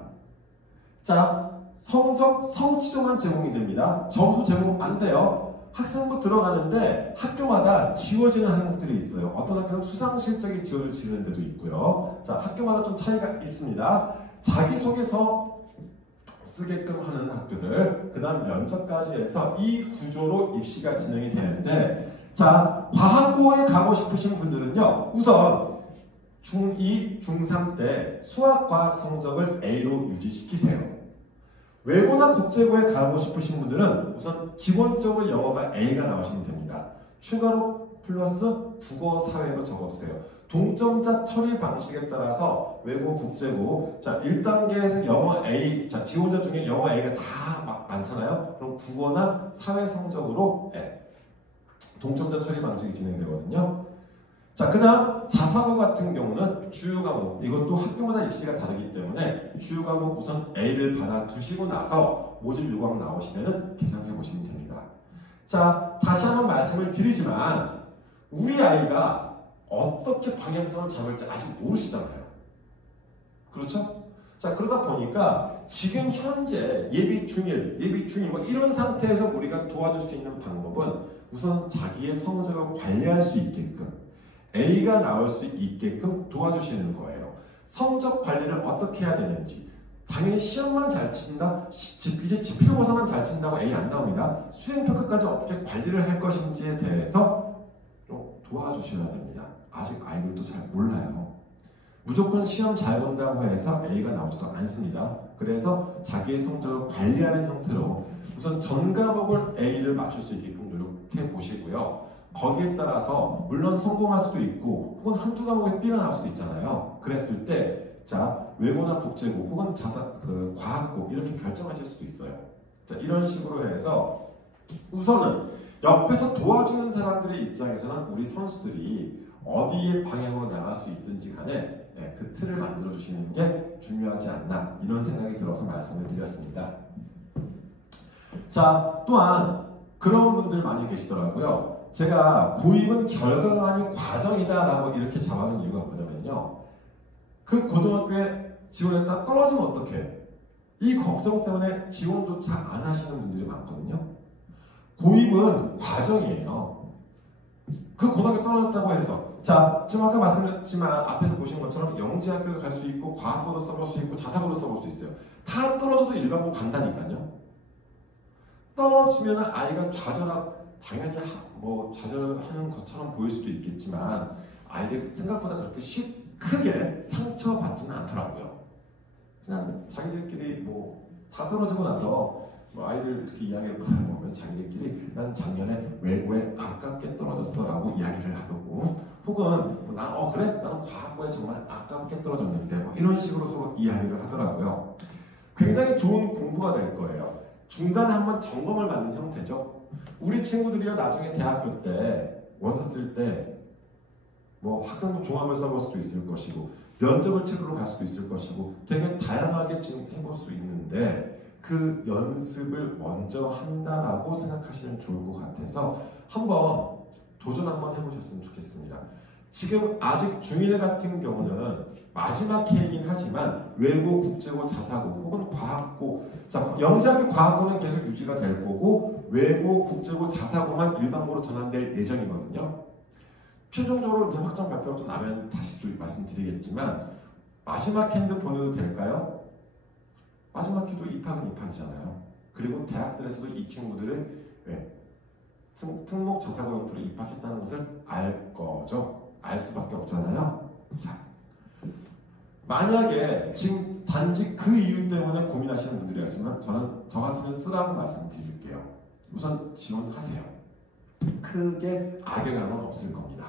자, 성적, 성취도만 제공이 됩니다. 점수 제공 안 돼요. 학생부 들어가는데 학교마다 지워지는 항목들이 있어요. 어떤 학교는 수상 실적이 지워지는 데도 있고요. 자, 학교마다 좀 차이가 있습니다. 자기소개서 쓰게끔 하는 학교들, 그 다음 면접까지 해서 이 구조로 입시가 진행이 되는데, 자, 과학고에 가고 싶으신 분들은요, 우선 중2, 중3 때 수학, 과학 성적을 A로 유지시키세요. 외고나 국제고에 가고 싶으신 분들은 우선 기본적으로 영어가 A가 나오시면 됩니다. 추가로 플러스 국어, 사회로 적어두세요. 동점자 처리 방식에 따라서 외고, 국제고, 자 1단계에서 영어 A, 자 지원자 중에 영어 A가 다 많잖아요. 그럼 국어나 사회 성적으로 동점자 처리 방식이 진행되거든요. 자, 그 다음 자사고 같은 경우는 주요 과목, 이것도 학교마다 입시가 다르기 때문에 주요 과목 우선 A를 받아 두시고 나서 모집 요강 나오시면 계산해 보시면 됩니다. 자, 다시 한번 말씀을 드리지만 우리 아이가 어떻게 방향성을 잡을지 아직 모르시잖아요. 그렇죠? 자, 그러다 보니까 지금 현재 예비 중일, 예비 중이 뭐 이런 상태에서 우리가 도와줄 수 있는 방법은 우선 자기의 성적을 관리할 수 있게끔 A가 나올 수 있게끔 도와주시는 거예요. 성적 관리를 어떻게 해야 되는지. 당연히 시험만 잘 친다? 이제 지필고사만 잘 친다고 A 안 나옵니다. 수행평가까지 어떻게 관리를 할 것인지에 대해서 좀 도와주셔야 됩니다. 아직 아이들도 잘 몰라요. 무조건 시험 잘 본다고 해서 A가 나오지도 않습니다. 그래서 자기의 성적을 관리하는 형태로 우선 전 과목을 A를 맞출 수 있게끔 노력해 보시고요. 거기에 따라서 물론 성공할 수도 있고 혹은 한두 과목에 B가 나올 수도 있잖아요. 그랬을 때 자 외고나 국제고 혹은 과학고 이렇게 결정하실 수도 있어요. 자, 이런 식으로 해서 우선은 옆에서 도와주는 사람들의 입장에서는 우리 선수들이 어디의 방향으로 나갈 수 있든지 간에 그 틀을 만들어 주시는 게 중요하지 않나 이런 생각이 들어서 말씀을 드렸습니다. 자, 또한 그런 분들 많이 계시더라고요. 제가 고입은 결과가 아닌 과정이다라고 이렇게 잡아놓은 이유가 뭐냐면요. 그 고등학교에 지원했다 떨어지면 어떡해? 이 걱정 때문에 지원조차 안 하시는 분들이 많거든요. 고입은 과정이에요. 그 고등학교 떨어졌다고 해서 자, 지금 아까 말씀드렸지만 앞에서 보신 것처럼 영재학교에 갈 수 있고 과학고도 써볼 수 있고 자사고도 써볼 수 있어요. 다 떨어져도 일반고 간다니까요. 떨어지면 아이가 당연히 좌절하는 것처럼 보일 수도 있겠지만 아이들 생각보다 그렇게 크게 상처받지는 않더라고요. 그냥 자기들끼리 다 떨어지고 나서 아이들 이렇게 이야기를 보면 자기들끼리 난 작년에 외고에 아깝게 떨어졌어 라고 이야기를 하고 혹은 그래? 나는 과학고에 정말 아깝게 떨어졌는데 이런 식으로 서로 이야기를 하더라고요. 굉장히 좋은 공부가 될 거예요. 중간에 한번 점검을 받는 형태죠. 우리 친구들이요 나중에 대학교 때 원서 쓸 때 학생부 종합을 써볼 수도 있을 것이고 면접을 치르러 갈 수도 있을 것이고 되게 다양하게 지금 해볼 수 있는데 그 연습을 먼저 한다라고 생각하시면 좋을 것 같아서 한번 도전 한번 해보셨으면 좋겠습니다. 지금 아직 중1 같은 경우는 마지막 해이긴 하지만 외고, 국제고, 자사고 혹은 과학고 자, 영재학교 과학고는 계속 유지가 될 거고 외고, 국제고, 자사고만 일반고로 전환될 예정이거든요. 최종적으로 이제 확정 발표가 또 나면 다시 또 말씀드리겠지만 마지막 해인데 보내도 될까요? 마지막 해도 입학은 입학이잖아요. 그리고 대학들에서도 이 친구들을 특목 자사고 형태로 입학했다는 것을 알 거죠. 알 수밖에 없잖아요. 자, 만약에 지금 단지 그 이유 때문에 고민하시는 분들이었으면 저 같으면 쓰라고 말씀드릴게요. 우선 지원하세요. 크게 악영향은 없을 겁니다.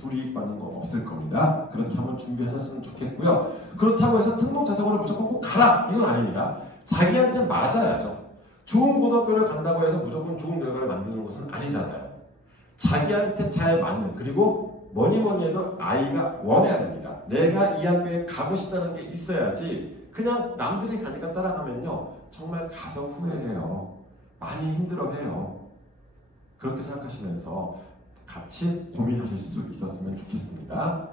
불이익 받는 거 없을 겁니다. 그렇게 한번 준비하셨으면 좋겠고요. 그렇다고 해서 특목 자사고를 무조건 꼭 가라! 이건 아닙니다. 자기한테 맞아야죠. 좋은 고등학교를 간다고 해서 무조건 좋은 결과를 만드는 것은 아니잖아요. 자기한테 잘 맞는 그리고 뭐니 뭐니 해도 아이가 원해야 됩니다. 내가 이 학교에 가고 싶다는 게 있어야지 그냥 남들이 가니까 따라가면요. 정말 가서 후회해요. 많이 힘들어해요. 그렇게 생각하시면서 같이 고민하실 수 있었으면 좋겠습니다.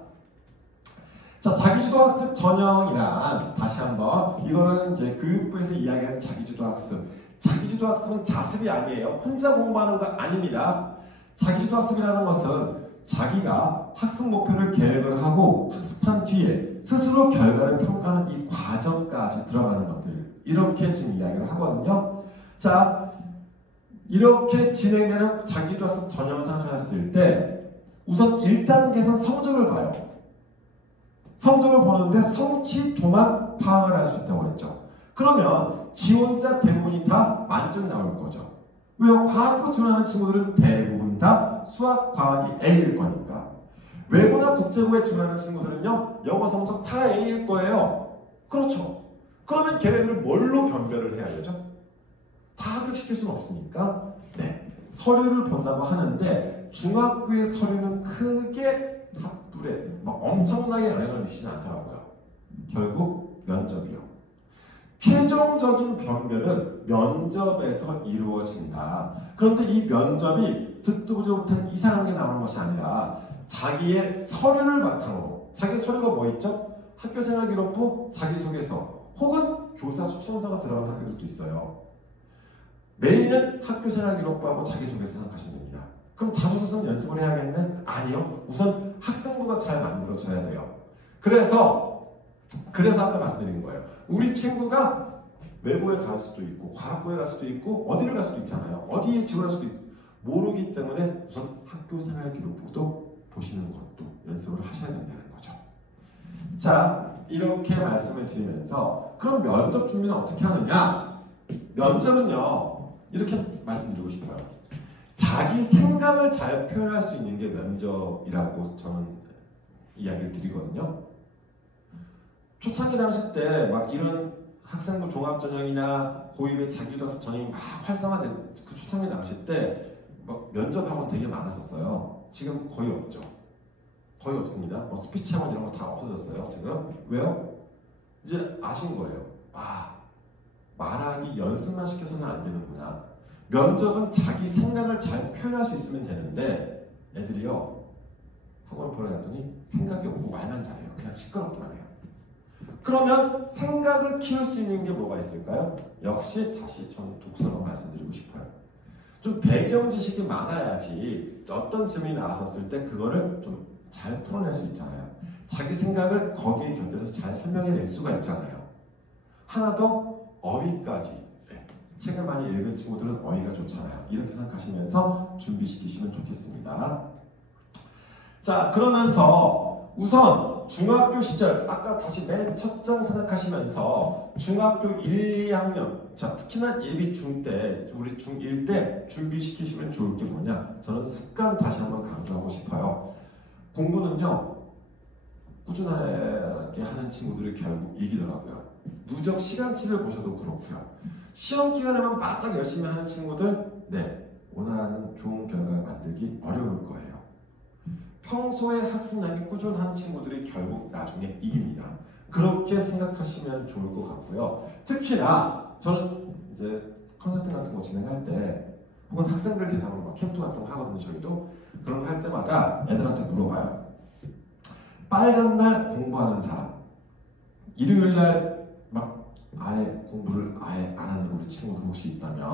자, 자기주도학습 전형이란 다시 한번 이거는 이제 교육부에서 이야기하는 자기주도학습. 자기주도학습은 자습이 아니에요. 혼자 공부하는 거 아닙니다. 자기주도학습이라는 것은 자기가 학습 목표를 계획을 하고 학습한 뒤에 스스로 결과를 평가하는 이 과정까지 들어가는 것들. 이렇게 지금 이야기를 하거든요. 자, 이렇게 진행되는 자기주도학습 전형을 생각하셨을 때 우선 1단계에서는 성적을 봐요. 성적을 보는데 성취도만 파악을 할 수 있다고 그랬죠. 그러면 지원자 대부분이 다 만점이 나올 거죠. 왜요? 과학부 지원하는 친구들은 대부분 다 수학, 과학이 A일 거니까. 외고나 국제고에 지원하는 친구들은요. 영어 성적 다 A일 거예요. 그렇죠. 그러면 걔네들은 뭘로 변별을 해야 되죠? 다 합격시킬 수는 없으니까 네, 서류를 본다고 하는데 중학교의 서류는 크게 합불에 막 엄청나게 영향을 미치지는 않더라고요. 결국 면접이요. 최종적인 변별은 면접에서 이루어진다. 그런데 이 면접이 듣도 보지 못한 이상한 게 나오는 것이 아니라 자기의 서류를 바탕으로 자기 서류가 뭐 있죠? 학교생활기록부, 자기소개서 혹은 교사 추천서가 들어간 학교들도 있어요. 메인은 학교생활기록부하고 자기소개서 생각하시면 됩니다. 그럼 자소서는 연습을 해야겠네? 아니요. 우선 학생부가 잘 만들어져야 돼요. 그래서 아까 말씀드린 거예요. 우리 친구가 외고에 갈 수도 있고 과학고에 갈 수도 있고 어디를 갈 수도 있잖아요. 어디에 지원할 수도 있고 모르기 때문에 우선 학교생활기록부도 보시는 것도 연습을 하셔야 된다는 거죠. 자, 이렇게 말씀을 드리면서 그럼 면접 준비는 어떻게 하느냐? 면접은요. 이렇게 말씀드리고 싶어요. 자기 생각을 잘 표현할 수 있는 게 면접이라고 저는 이야기를 드리거든요. 초창기 당시 때 막 이런 학생부 종합전형이나 고입의 자기주도학습 전형이 막 활성화된 그 초창기 당시 때 막 면접학원 되게 많았었어요. 지금 거의 없죠. 거의 없습니다. 뭐 스피치 학원 이런 거 다 없어졌어요. 지금. 왜요? 이제 아신 거예요. 아, 말하기 연습만 시켜서는 안 되는구나. 면접은 자기 생각을 잘 표현할 수 있으면 되는데 애들이요. 학원을 보내놨더니 생각이 없고 말만 잘해요. 그냥 시끄럽기만 해요. 그러면 생각을 키울 수 있는 게 뭐가 있을까요? 역시 다시 저는 독서로 말씀드리고 싶어요. 좀 배경 지식이 많아야지 어떤 질문이 나왔었을 때 그거를 좀 잘 풀어낼 수 있잖아요. 자기 생각을 거기에 곁들여서 잘 설명해낼 수가 있잖아요. 하나 더 어휘까지. 네. 책을 많이 읽은 친구들은 어휘가 좋잖아요. 이렇게 생각하시면서 준비시키시면 좋겠습니다. 자, 그러면서 우선 중학교 시절 아까 다시 맨 첫 장 생각하시면서 중학교 1, 2학년 자 특히나 예비 중 때 우리 중1 때 준비시키시면 좋을 게 뭐냐 저는 습관 다시 한번 강조하고 싶어요. 공부는요 꾸준하게 하는 친구들이 결국 이기더라고요. 누적 시간치를 보셔도 그렇고요. 시험 기간에만 바짝 열심히 하는 친구들 네 원하는 좋은 결과를 만들기 어려울 거예요. 평소에 학습량이 꾸준한 친구들이 결국 나중에 이깁니다. 그렇게 생각하시면 좋을 것 같고요. 특히나 저는 이제 컨설팅 같은 거 진행할 때 혹은 학생들 대상으로 막 캠프 같은 거 하거든요. 저희도 그런 거 할 때마다 애들한테 물어봐요. 빨간 날 공부하는 사람 일요일 날 막 아예 공부를 아예 안 하는 우리 친구들 혹시 있다면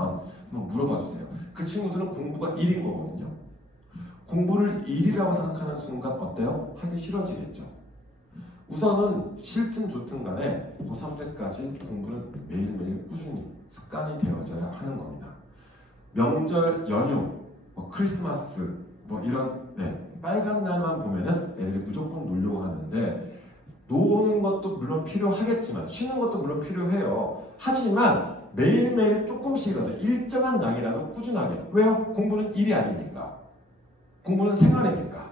한번 물어봐 주세요. 그 친구들은 공부가 일인 거거든요. 공부를 일이라고 생각하는 순간 어때요? 하기 싫어지겠죠. 우선은 싫든 좋든 간에 고3 때까지 공부는 매일매일 꾸준히 습관이 되어져야 하는 겁니다. 명절, 연휴, 뭐 크리스마스 뭐 이런 빨간 날만 보면은 애들이 무조건 놀려고 하는데 노는 것도 물론 필요하겠지만 쉬는 것도 물론 필요해요. 하지만 매일매일 조금씩이라도 일정한 양이라도 꾸준하게 왜요? 공부는 일이 아니니까 공부는 생활이니까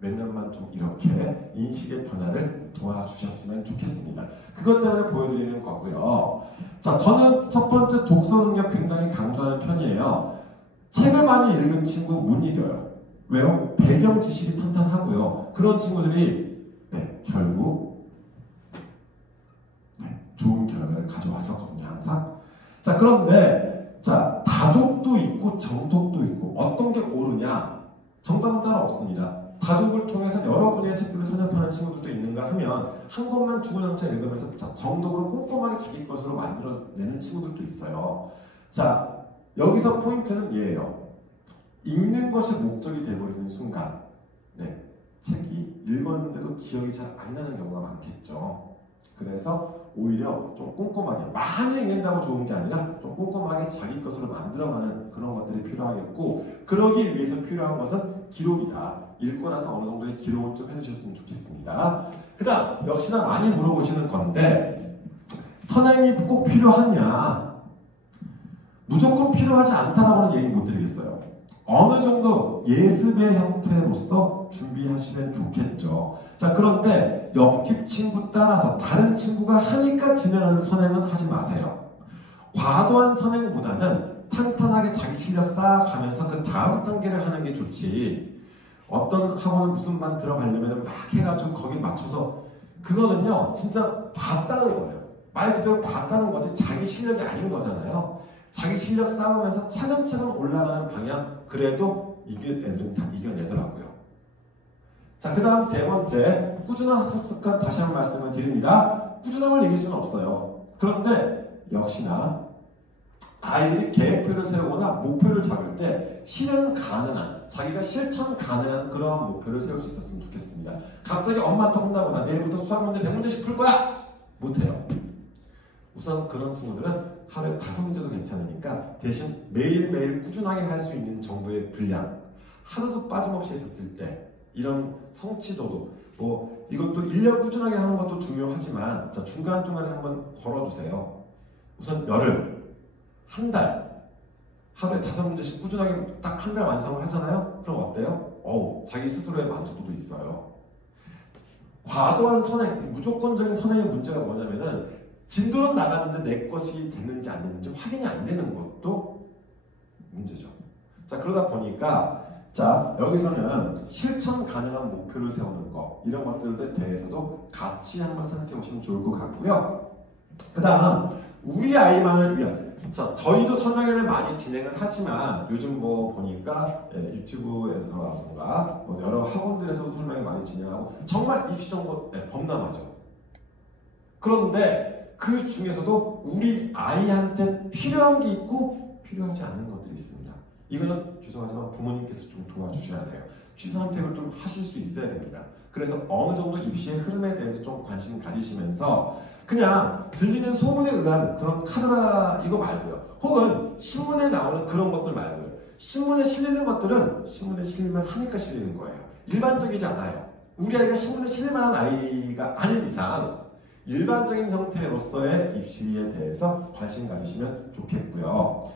몇 년만 좀 이렇게 인식의 변화를 도와주셨으면 좋겠습니다. 그것 때문에 보여드리는 거고요. 자, 저는 첫 번째 독서 능력 굉장히 강조하는 편이에요. 책을 많이 읽은 친구 못 이겨요. 왜요? 배경 지식이 탄탄하고요. 그런 친구들이 결국 좋은 결과를 가져왔었거든요, 항상. 자, 그런데 자, 다독도 있고 정독도 있고 어떤 게 옳으냐? 정답은 따로 없습니다. 다독을 통해서 여러 분야의 책들을 선점하는 친구들도 있는가 하면 한 권만 주구장창 읽으면서 정독으로 꼼꼼하게 자기 것으로 만들어내는 친구들도 있어요. 자, 여기서 포인트는 얘예요. 읽는 것이 목적이 되어버리는 순간 책이 읽었는데도 기억이 잘 안 나는 경우가 많겠죠. 그래서 오히려 좀 꼼꼼하게, 많이 읽는다고 좋은 게 아니라 좀 꼼꼼하게 자기 것으로 만들어가는 그런 것들이 필요하겠고, 그러기 위해서 필요한 것은 기록이다. 읽고 나서 어느 정도의 기록을 좀 해주셨으면 좋겠습니다. 그 다음, 역시나 많이 물어보시는 건데, 선행이 꼭 필요하냐? 무조건 필요하지 않다라고는 얘기 못 드리겠어요. 어느 정도 예습의 형태로서 준비하시면 좋겠죠. 자, 그런데 옆집 친구 따라서 다른 친구가 하니까 진행하는 선행은 하지 마세요. 과도한 선행보다는 탄탄하게 자기 실력 쌓아가면서 그 다음 단계를 하는 게 좋지. 어떤 학원은 무슨 반 들어가려면 막 해가지고 거기 맞춰서, 그거는요 진짜 봤다는 거예요. 말 그대로 봤다는 거지 자기 실력이 아닌 거잖아요. 자기 실력 쌓으면서 차근차근 올라가는 방향, 그래도 애들은 다 이겨내더라고요. 자, 그 다음 세 번째, 꾸준한 학습 습관. 다시 한 번 말씀을 드립니다. 꾸준함을 이길 수는 없어요. 그런데 역시나 아이들이 계획표를 세우거나 목표를 잡을 때 실현 가능한, 자기가 실천 가능한 그런 목표를 세울 수 있었으면 좋겠습니다. 갑자기 엄마한테 혼나거나 내일부터 수학 문제 100문제씩 풀 거야! 못해요. 우선 그런 친구들은 하루에 5문제도 괜찮으니까 대신 매일매일 꾸준하게 할 수 있는 정도의 분량, 하루도 빠짐없이 했었을 때 이런 성취도도, 뭐 이것도 1년 꾸준하게 하는 것도 중요하지만, 자, 중간중간에 한번 걸어주세요. 우선 열흘, 한 달, 하루에 5문제씩 꾸준하게 딱 한 달 완성을 하잖아요? 그럼 어때요? 자기 스스로의 만족도도 있어요. 과도한 선행, 무조건적인 선행의 문제가 뭐냐면은 진도는 나갔는데 내 것이 됐는지 안 됐는지 확인이 안 되는 것도 문제죠. 자, 그러다 보니까 자, 여기서는 실천 가능한 목표를 세우는 거, 이런 것들에 대해서도 같이 한번 생각해 보시면 좋을 것 같고요. 그 다음, 우리 아이만을 위한, 자, 저희도 설명회를 많이 진행을 하지만 요즘 뭐 보니까 유튜브에서라든가 뭐 여러 학원들에서도 설명회 많이 진행하고 정말 입시 정보 범람하죠. 그런데 그 중에서도 우리 아이한테 필요한 게 있고 필요하지 않은 것들이 있습니다. 이거는 죄송하지만 부모님께서 좀 도와주셔야 돼요. 취사 선택을 좀 하실 수 있어야 됩니다. 그래서 어느 정도 입시의 흐름에 대해서 좀 관심 가지시면서 그냥 들리는 소문에 의한 그런 카더라 이거 말고요. 혹은 신문에 나오는 그런 것들 말고요. 신문에 실리는 것들은 신문에 실리면 하니까 실리는 거예요. 일반적이지 않아요. 우리 아이가 신문에 실릴 만한 아이가 아닌 이상 일반적인 형태로서의 입시에 대해서 관심 가지시면 좋겠고요.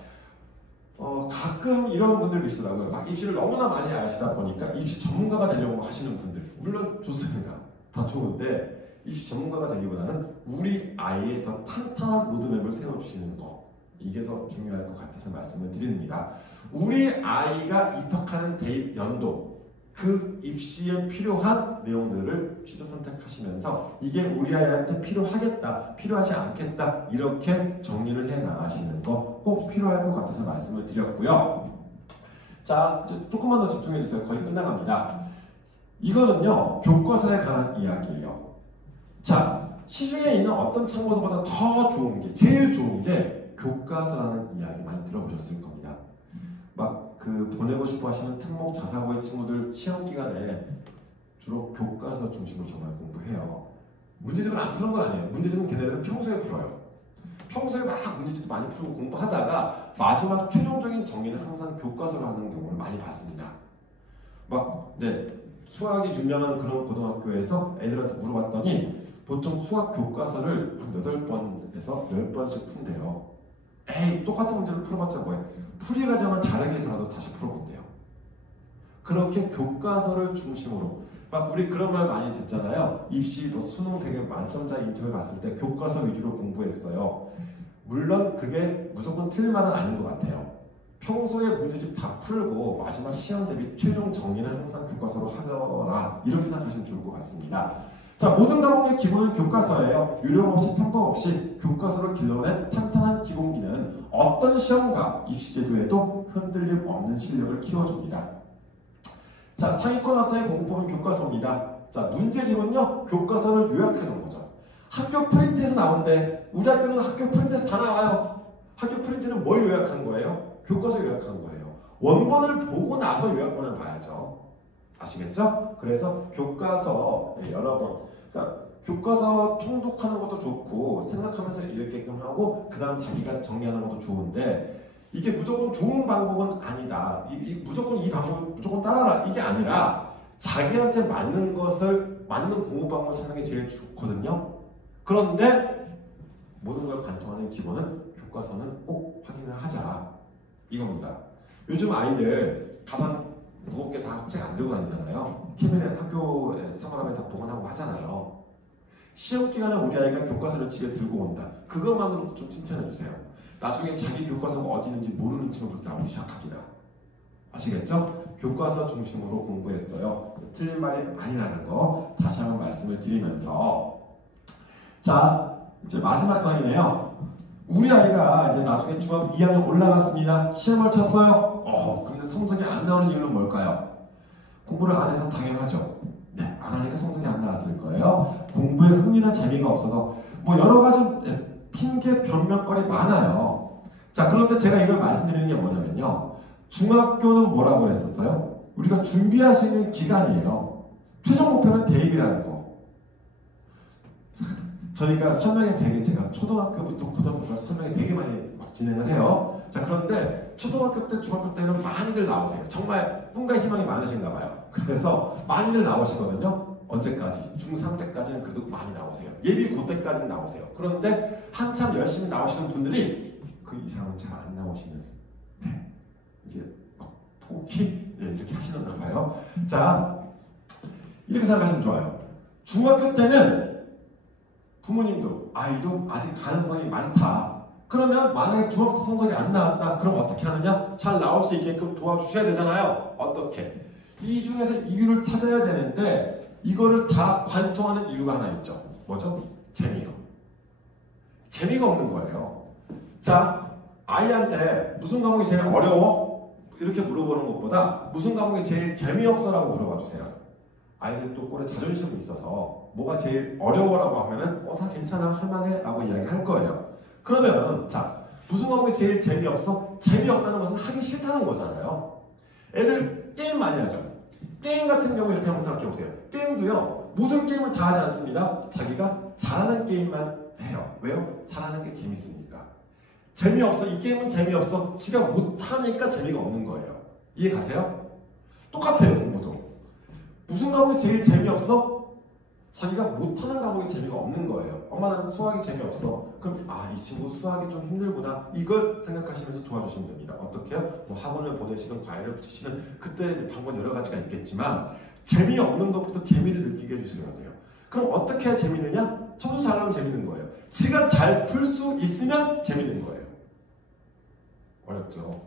가끔 이런 분들 계시더라고요. 막 입시를 너무나 많이 아시다 보니까 입시 전문가가 되려고 하시는 분들, 물론 좋습니다. 다 좋은데 입시 전문가가 되기보다는 우리 아이의 더 탄탄한 로드맵을 세워주시는 거, 이게 더 중요할 것 같아서 말씀을 드립니다. 우리 아이가 입학하는 대입 연도, 그 입시에 필요한 내용들을 취사 선택하시면서 이게 우리 아이한테 필요하겠다, 필요하지 않겠다, 이렇게 정리를 해 나가시는 거 꼭 필요할 것 같아서 말씀을 드렸고요. 자, 이제 조금만 더 집중해 주세요. 거의 끝나갑니다. 이거는요, 교과서에 관한 이야기예요. 자, 시중에 있는 어떤 참고서보다 더 좋은 게, 제일 좋은 게 교과서라는 이야기 많이 들어보셨을 겁니다. 막 보내고 싶어 하시는 특목 자사고의 친구들 시험 기간에 주로 교과서 중심으로 정말 공부해요. 문제집을 안 푸는 건 아니에요. 문제집은 걔네들은 평소에 풀어요. 평소에 막 문제집도 많이 풀고 공부하다가 마지막 최종적인 정리는 항상 교과서로 하는 경우를 많이 봤습니다. 수학이 유명한 그런 고등학교에서 애들한테 물어봤더니 보통 수학 교과서를 한 8번에서 10번씩 푼대요. 에이, 똑같은 문제를 풀어봤자 뭐해. 풀이 과정을 다르게 해서라도 다시 풀어본대요. 그렇게 교과서를 중심으로, 막 우리 그런 말 많이 듣잖아요. 입시 수능 되게 만점자 인터뷰 봤을 때 교과서 위주로 공부했어요. 물론 그게 무조건 틀린 말은 아닌 것 같아요. 평소에 문제집 다 풀고 마지막 시험 대비 최종 정리는 항상 교과서로 하더라. 이렇게 생각하시면 좋을 것 같습니다. 자, 모든 과목의 기본은 교과서예요. 유령 없이 편법 없이 교과서를 길러낸 탄탄한 기본기는 어떤 시험과 입시제도에도 흔들림 없는 실력을 키워줍니다. 자, 상위권 학생의 공부법은 교과서입니다. 자, 문제집은요, 교과서를 요약해 놓은 거죠. 학교 프린트에서 나오는데, 우리 학교는 학교 프린트에서 다 나와요. 학교 프린트는 뭘 요약한 거예요? 교과서 요약한 거예요. 원본을 보고 나서 요약본을 봐야죠. 아시겠죠? 그래서 교과서 여러 번, 그러니까 교과서 통독하는 것도 좋고 생각하면서 읽게끔 하고 그 다음 자기가 정리하는 것도 좋은데 이게 무조건 좋은 방법은 아니다. 무조건 이 방법을 무조건 따라라. 이게 아니라 자기한테 맞는 것을 맞는 공부 방법을 찾는 게 제일 좋거든요. 그런데 모든 걸 관통하는 기본은 교과서는 꼭 확인을 하자. 이겁니다. 요즘 아이들 가방 무겁게 다 책 안 들고 다니잖아요. 캐비넷 학교에 사물함에 다 보관하고 하잖아요. 시험 기간에 우리 아이가 교과서를 집에 들고 온다. 그것만으로도 좀 칭찬해 주세요. 나중에 자기 교과서가 어디 있는지 모르는 친구도 나오기 시작합니다. 아시겠죠? 교과서 중심으로 공부했어요. 틀린 말이 아니라는 거 다시 한번 말씀을 드리면서 자, 이제 마지막 장이네요. 우리 아이가 이제 나중에 중학 2학년 올라갔습니다. 시험을 쳤어요. 근데 성적이 안 나오는 이유는 뭘까요? 공부를 안 해서 당연하죠. 네, 안 하니까 성적이 안 나왔을 거예요. 공부에 흥미나 재미가 없어서 뭐 여러 가지 핑계 변명거리 많아요. 자, 그런데 제가 이걸 말씀드리는 게 뭐냐면요. 중학교는 뭐라고 했었어요? 우리가 준비할 수 있는 기간이에요. 최종 목표는 대입이라는 거. 저희가 설명이 되게 제가 초등학교부터 고등학교까지 설명이 되게 많이 막 진행을 해요. 자, 그런데 초등학교 때, 중학교 때는 많이들 나오세요. 정말 꿈과 희망이 많으신가 봐요. 그래서 많이들 나오시거든요. 언제까지? 중3 때까지는 그래도 많이 나오세요. 예비 고 때까지는 나오세요. 그런데 한참 열심히 나오시는 분들이 그 이상은 잘 안 나오시는 이제 막 포기 이렇게 하시는가 봐요. 자, 이렇게 생각하시면 좋아요. 중학교 때는 부모님도 아이도 아직 가능성이 많다. 그러면 만약에 중학교 성적이 안 나왔다. 그럼 어떻게 하느냐? 잘 나올 수 있게끔 도와주셔야 되잖아요. 어떻게? 이 중에서 이유를 찾아야 되는데 이거를 다 관통하는 이유가 하나 있죠. 뭐죠? 재미요. 재미가 없는 거예요. 자, 아이한테 무슨 과목이 제일 어려워? 이렇게 물어보는 것보다 무슨 과목이 제일 재미없어라고 물어봐 주세요. 아이들도 꼴에 자존심이 있어서 뭐가 제일 어려워라고 하면은 다 괜찮아 할만해 라고 이야기할 거예요. 그러면 자, 무슨 과목이 제일 재미없어? 재미없다는 것은 하기 싫다는 거잖아요. 애들 게임 많이 하죠. 게임 같은 경우 이렇게 한번 생각해보세요. 게임도요, 모든 게임을 다 하지 않습니다. 자기가 잘하는 게임만 해요. 왜요? 잘하는 게 재밌으니까. 재미없어. 이 게임은 재미없어. 지가 못하니까 재미가 없는 거예요. 이해 가세요? 똑같아요, 공부도. 무슨 과목이 제일 재미없어? 자기가 못하는 과목이 재미가 없는 거예요. 엄마는 수학이 재미없어. 그럼 이 친구 수학이 좀 힘들구나. 이걸 생각하시면서 도와주시면 됩니다. 어떻게요? 뭐 학원을 보내시든 과외를 붙이시든 그때 방법 여러 가지가 있겠지만 재미없는 것부터 재미를 느끼게 해주셔야 돼요. 그럼 어떻게 해야 재미느냐? 점수 잘 나오면 재밌는 거예요. 지가 잘 풀 수 있으면 재밌는 거예요. 어렵죠?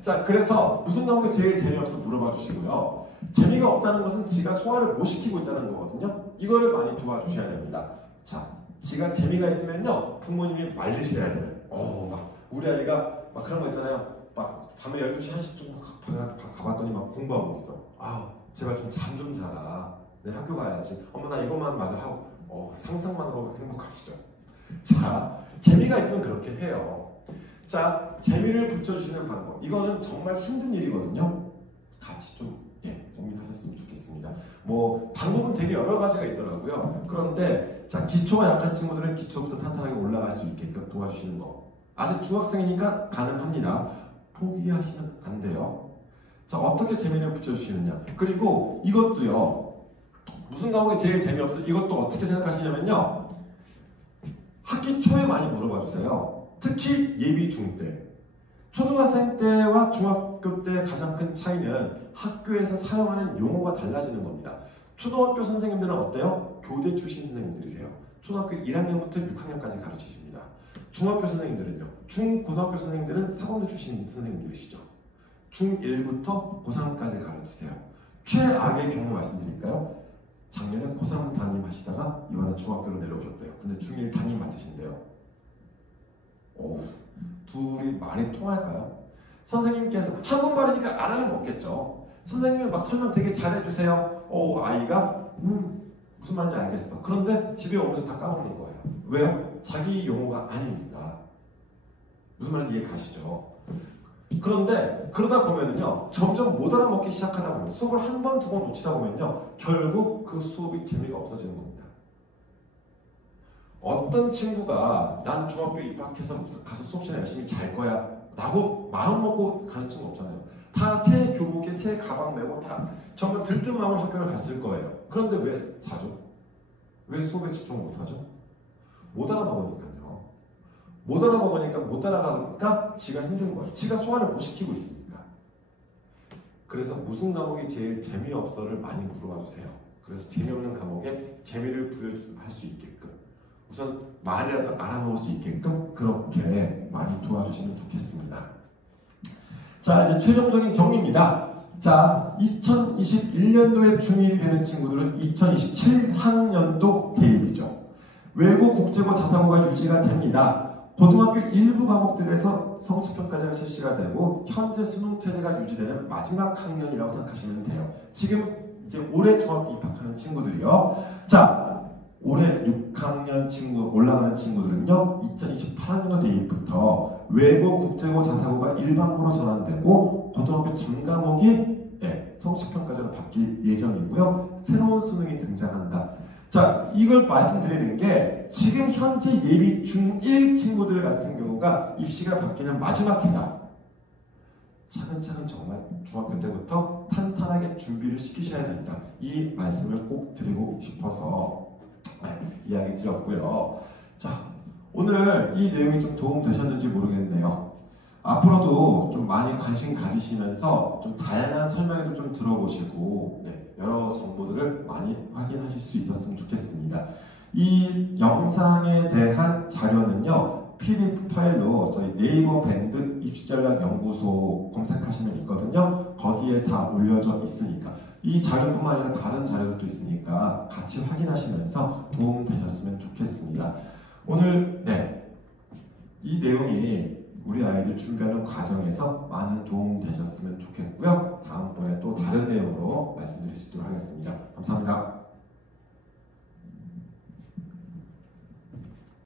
자, 그래서 무슨 과목이 제일 재미없어 물어봐 주시고요. 재미가 없다는 것은 지가 소화를 못 시키고 있다는 거거든요. 이거를 많이 도와주셔야 됩니다. 자, 지가 재미가 있으면요, 부모님이 말리셔야 돼요. 막 우리 아이가 막 그런 거 있잖아요. 막 밤에 12시, 1시쯤 가봤더니 막 공부하고 있어. 제발 좀 잠 좀 자라. 내일 학교 가야지. 엄마 나 이것만 마저 하고 상상만으로 행복하시죠. 자, 재미가 있으면 그렇게 해요. 자, 재미를 붙여주시는 방법. 이거는 정말 힘든 일이거든요. 같이 좀 고민하셨으면 좋겠습니다. 뭐 방법은 되게 여러 가지가 있더라고요. 그런데 자, 기초가 약한 친구들은 기초부터 탄탄하게 올라갈 수 있게끔 도와주시는 거. 아직 중학생이니까 가능합니다. 포기하시면 안 돼요. 자, 어떻게 재미를 붙여주시느냐. 그리고 이것도요. 무슨 과목이 제일 재미없어? 이것도 어떻게 생각하시냐면요. 학기 초에 많이 물어봐 주세요. 특히 예비 중 때. 초등학생 때와 중학교 때 가장 큰 차이는 학교에서 사용하는 용어가 달라지는 겁니다. 초등학교 선생님들은 어때요? 교대 출신 선생님들이세요. 초등학교 1학년부터 6학년까지 가르치십니다. 중학교 선생님들은요. 중고등학교 선생님들은 사범대 출신 선생님들이시죠. 중1부터 고3까지 가르치세요. 최악의 경우 말씀드릴까요? 작년에 고3 담임 하시다가 이번에 중학교로 내려오셨대요. 근데 중1 담임 맡으신대요. 어우, 둘이 말이 통할까요? 선생님께서 한국말이니까 알아는 먹겠죠. 선생님이 막 설명 되게 잘해주세요. 아이가 무슨 말인지 알겠어. 그런데 집에 오면서 다 까먹는 거예요. 왜요? 자기 용어가 아닙니다. 무슨 말인지 이해 가시죠? 그런데 그러다 보면은요, 점점 못 알아먹기 시작하다 보면 수업을 한 번, 두 번 놓치다 보면요, 결국 그 수업이 재미가 없어지는 겁니다. 어떤 친구가 난 중학교 입학해서 가서 수업 시간에 열심히 잘 거야 라고 마음 먹고 가는 친구 없잖아요. 다 새 교복에 새 가방 메고 다 정말 들뜬 마음으로 학교를 갔을 거예요. 그런데 왜 자죠? 왜 수업에 집중을 못하죠? 못 알아먹으니까요. 못 알아먹으니까 못 따라가니까 지가 힘든 거예요. 지가 소화를 못 시키고 있으니까. 그래서 무슨 과목이 제일 재미없어를 많이 물어봐 주세요. 그래서 재미없는 과목에 재미를 부여할 수 있게끔 우선 말이라도 알아먹을 수 있게끔 그렇게 많이 도와주시면 좋겠습니다. 자, 이제 최종적인 정리입니다. 자, 2021년도에 중1이 되는 친구들은 2027학년도 대입이죠. 외고, 국제고, 자사고가 유지가 됩니다. 고등학교 일부 과목들에서 성취평가제가 실시가 되고 현재 수능체제가 유지되는 마지막 학년이라고 생각하시면 돼요. 지금 이제 올해 중학교 입학하는 친구들이요. 자, 올해 6학년 친구 올라가는 친구들은요. 2028학년도 대입부터 외고, 국제고, 자사고가 일반고로 전환되고 고등학교 전과목이 성취평가제로 바뀔 예정이고요. 새로운 수능이 등장한다. 자, 이걸 말씀드리는 게 지금 현재 예비 중1 친구들 같은 경우가 입시가 바뀌는 마지막 해다. 차근차근 정말 중학교 때부터 탄탄하게 준비를 시키셔야 된다. 이 말씀을 꼭 드리고 싶어서 이야기 드렸고요. 자, 오늘 이 내용이 좀 도움 되셨는지 모르겠네요. 앞으로도 좀 많이 관심 가지시면서 좀 다양한 설명을 좀 들어보시고 여러 정보들을 많이 확인하실 수 있었으면 좋겠습니다. 이 영상에 대한 자료는요, PDF 파일로 저희 네이버 밴드 입시전략연구소 검색하시면 있거든요. 거기에 다 올려져 있으니까 이 자료뿐만 아니라 다른 자료들도 있으니까 같이 확인하시면서 도움 되셨으면 좋겠습니다. 오늘 이 내용이 우리 아이들 준비하는 과정에서 많은 도움을